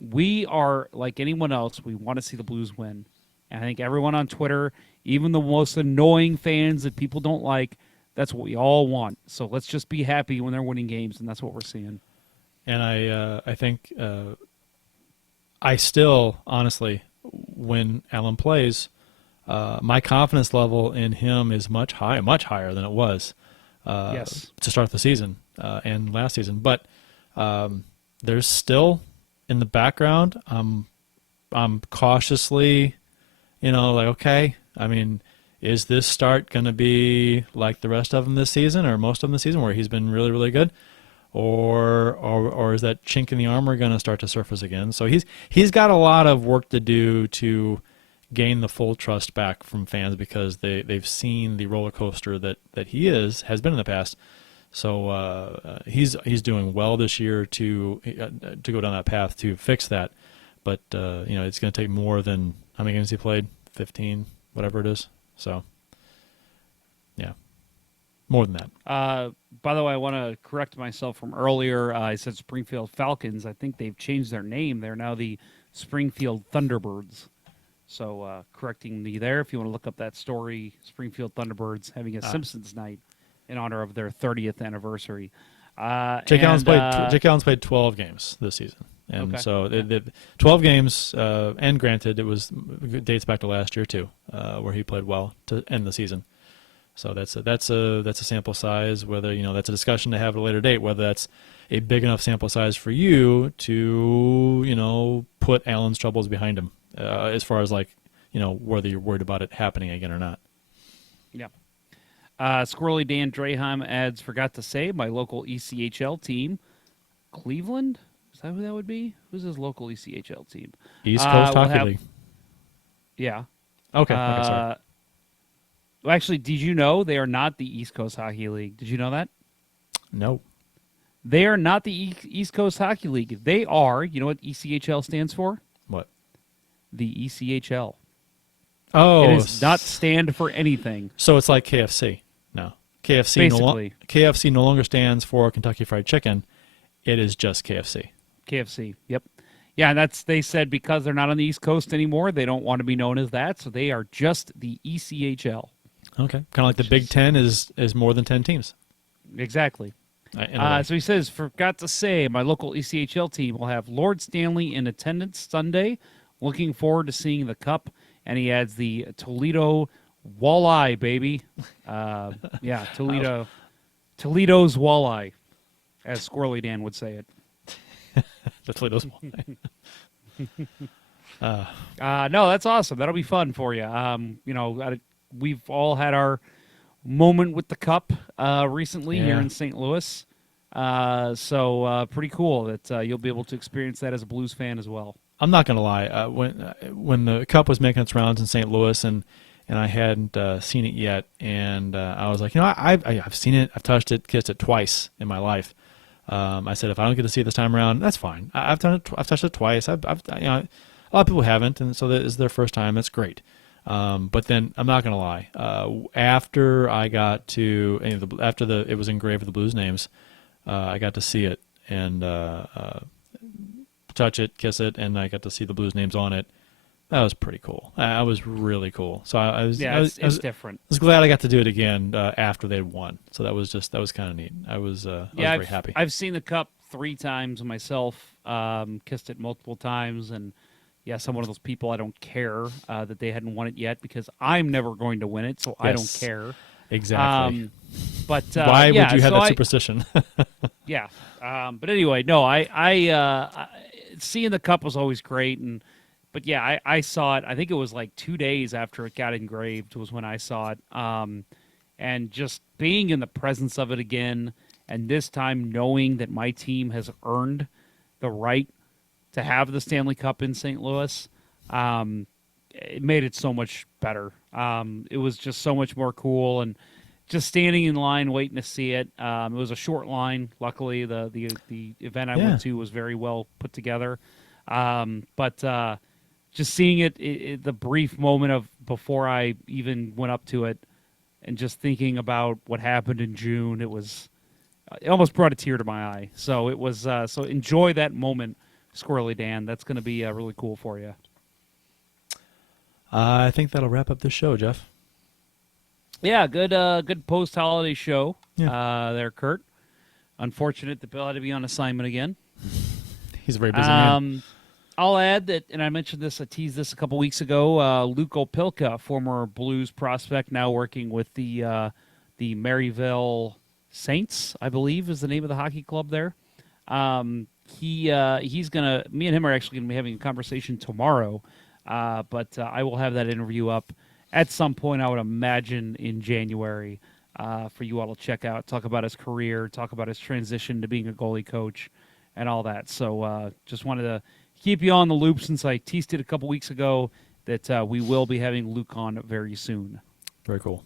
we are like anyone else. We want to see the Blues win. And I think everyone on Twitter, even the most annoying fans that people don't like, that's what we all want. So let's just be happy when they're winning games, and that's what we're seeing. And I think I still, honestly, when Allen plays, my confidence level in him is much higher than it was Yes. to start the season and last season. But there's still, in the background, I'm cautiously, okay, I mean, is this start going to be like the rest of them this season, or most of them this season, where he's been really, really good? Or is that chink in the armor going to start to surface again? So he's got a lot of work to do to gain the full trust back from fans, because they've seen the roller coaster that he has been in the past. So he's doing well this year to go down that path to fix that. But it's going to take more than, how many games he played? 15, whatever it is. So yeah, more than that. By the way, I want to correct myself from earlier. I said Springfield Falcons. I think they've changed their name. They're now the Springfield Thunderbirds. So correcting me there. If you want to look up that story, Springfield Thunderbirds having a Simpsons night in honor of their 30th anniversary. Jake Allen's played 12 games this season. And okay. So 12 games, and granted, it dates back to last year too, where he played well to end the season. So that's a sample size. Whether that's a discussion to have at a later date. Whether that's a big enough sample size for you to put Allen's troubles behind him, as far as whether you're worried about it happening again or not. Yeah. Squirrely Dan Draheim adds, forgot to say, my local ECHL team, Cleveland. Is that who that would be? Who's his local ECHL team? East Coast Hockey League. Yeah. Okay. Sorry. Well, actually, did you know they are not the East Coast Hockey League? Did you know that? No. They are not the East Coast Hockey League. They are, you know what ECHL stands for? What? The ECHL. Oh. It does not stand for anything. So it's like KFC. No. KFC no longer stands for Kentucky Fried Chicken. It is just KFC. KFC, yep. Yeah, they said because they're not on the East Coast anymore, they don't want to be known as that, so they are just the ECHL. Okay. Kind of like the Big Ten is more than 10 teams. Exactly. So he says, forgot to say, my local ECHL team will have Lord Stanley in attendance Sunday. Looking forward to seeing the Cup and he adds the Toledo walleye, baby. Yeah, Toledo's walleye, as Squirrely Dan would say it. The Toledo's walleye. No, that's awesome. That'll be fun for you. We've all had our moment with the cup recently here in St. Louis. So pretty cool that you'll be able to experience that as a Blues fan as well. I'm not going to lie. When the cup was making its rounds in St. Louis and I hadn't seen it yet, and I was like, I've seen it, I've touched it, kissed it twice in my life. I said, if I don't get to see it this time around, that's fine. I've done it. I've touched it twice. A lot of people haven't, and so that is their first time. That's great. But then I'm not gonna lie. After I got to it was engraved with the Blues names, I got to see it and touch it, kiss it, and I got to see the Blues names on it. That was pretty cool. That was really cool. So it's different. I was glad I got to do it again after they'd won. So that was kind of neat. I was very happy. I've seen the cup 3 times myself. Kissed it multiple times, and yes, I'm one of those people. I don't care that they hadn't won it yet because I'm never going to win it, so I don't care. Exactly. But why would you have that superstition? Yeah. But anyway, no. I seeing the cup was always great, but yeah, I saw it. I think it was like 2 days after it got engraved was when I saw it. And just being in the presence of it again, and this time knowing that my team has earned the right to have the Stanley Cup in St. Louis, it made it so much better. It was just so much more cool, and just standing in line waiting to see it. It was a short line. Luckily, the event I went to was very well put together. But just seeing it, the brief moment of before I even went up to it, and just thinking about what happened in June, it almost brought a tear to my eye. So it was so enjoy that moment, Squirrely Dan. That's going to be really cool for you. I think that'll wrap up this show, Jeff. Yeah, good post-holiday show there, Kurt. Unfortunate that Bill had to be on assignment again. He's a very busy man. I'll add that, and I mentioned this, I teased this a couple weeks ago, Luke Opilka, former Blues prospect, now working with the Maryville Saints, I believe is the name of the hockey club there. He's gonna. Me and him are actually gonna be having a conversation tomorrow, but I will have that interview up at some point. I would imagine in January for you all to check out. Talk about his career, talk about his transition to being a goalie coach, and all that. So just wanted to keep you on the loop since I teased it a couple weeks ago that we will be having Luke on very soon. Very cool.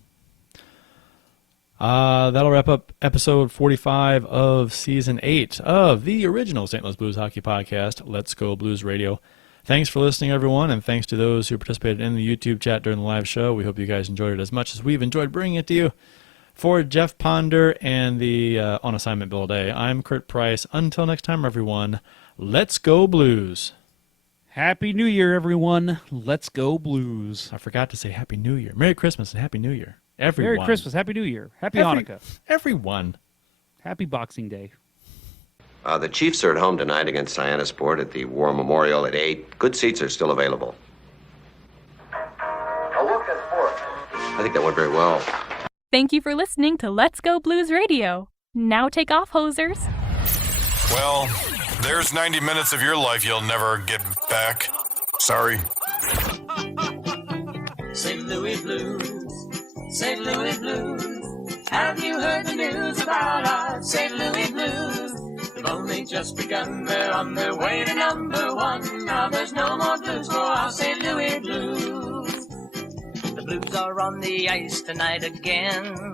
That'll wrap up episode 45 of season 8 of the original St. Louis Blues Hockey Podcast, Let's Go Blues Radio. Thanks for listening, everyone, and thanks to those who participated in the YouTube chat during the live show. We hope you guys enjoyed it as much as we've enjoyed bringing it to you. For Jeff Ponder and the On Assignment Bill Day, I'm Kurt Price. Until next time, everyone, let's go Blues. Happy New Year, everyone. Let's go Blues. I forgot to say Happy New Year. Merry Christmas and Happy New Year. Everyone. Merry Christmas, Happy New Year, Happy Hanukkah. Everyone. Happy Boxing Day. The Chiefs are at home tonight against Cyanosport at the War Memorial at 8. Good seats are still available. A look at sports. I think that went very well. Thank you for listening to Let's Go Blues Radio. Now take off, hosers. Well, there's 90 minutes of your life you'll never get back. Sorry. St. Louis Blues, St. Louis Blues. Have you heard the news about our St. Louis Blues? They've only just begun, they're on their way to #1. Now there's no more blues for our St. Louis Blues. The Blues are on the ice tonight again.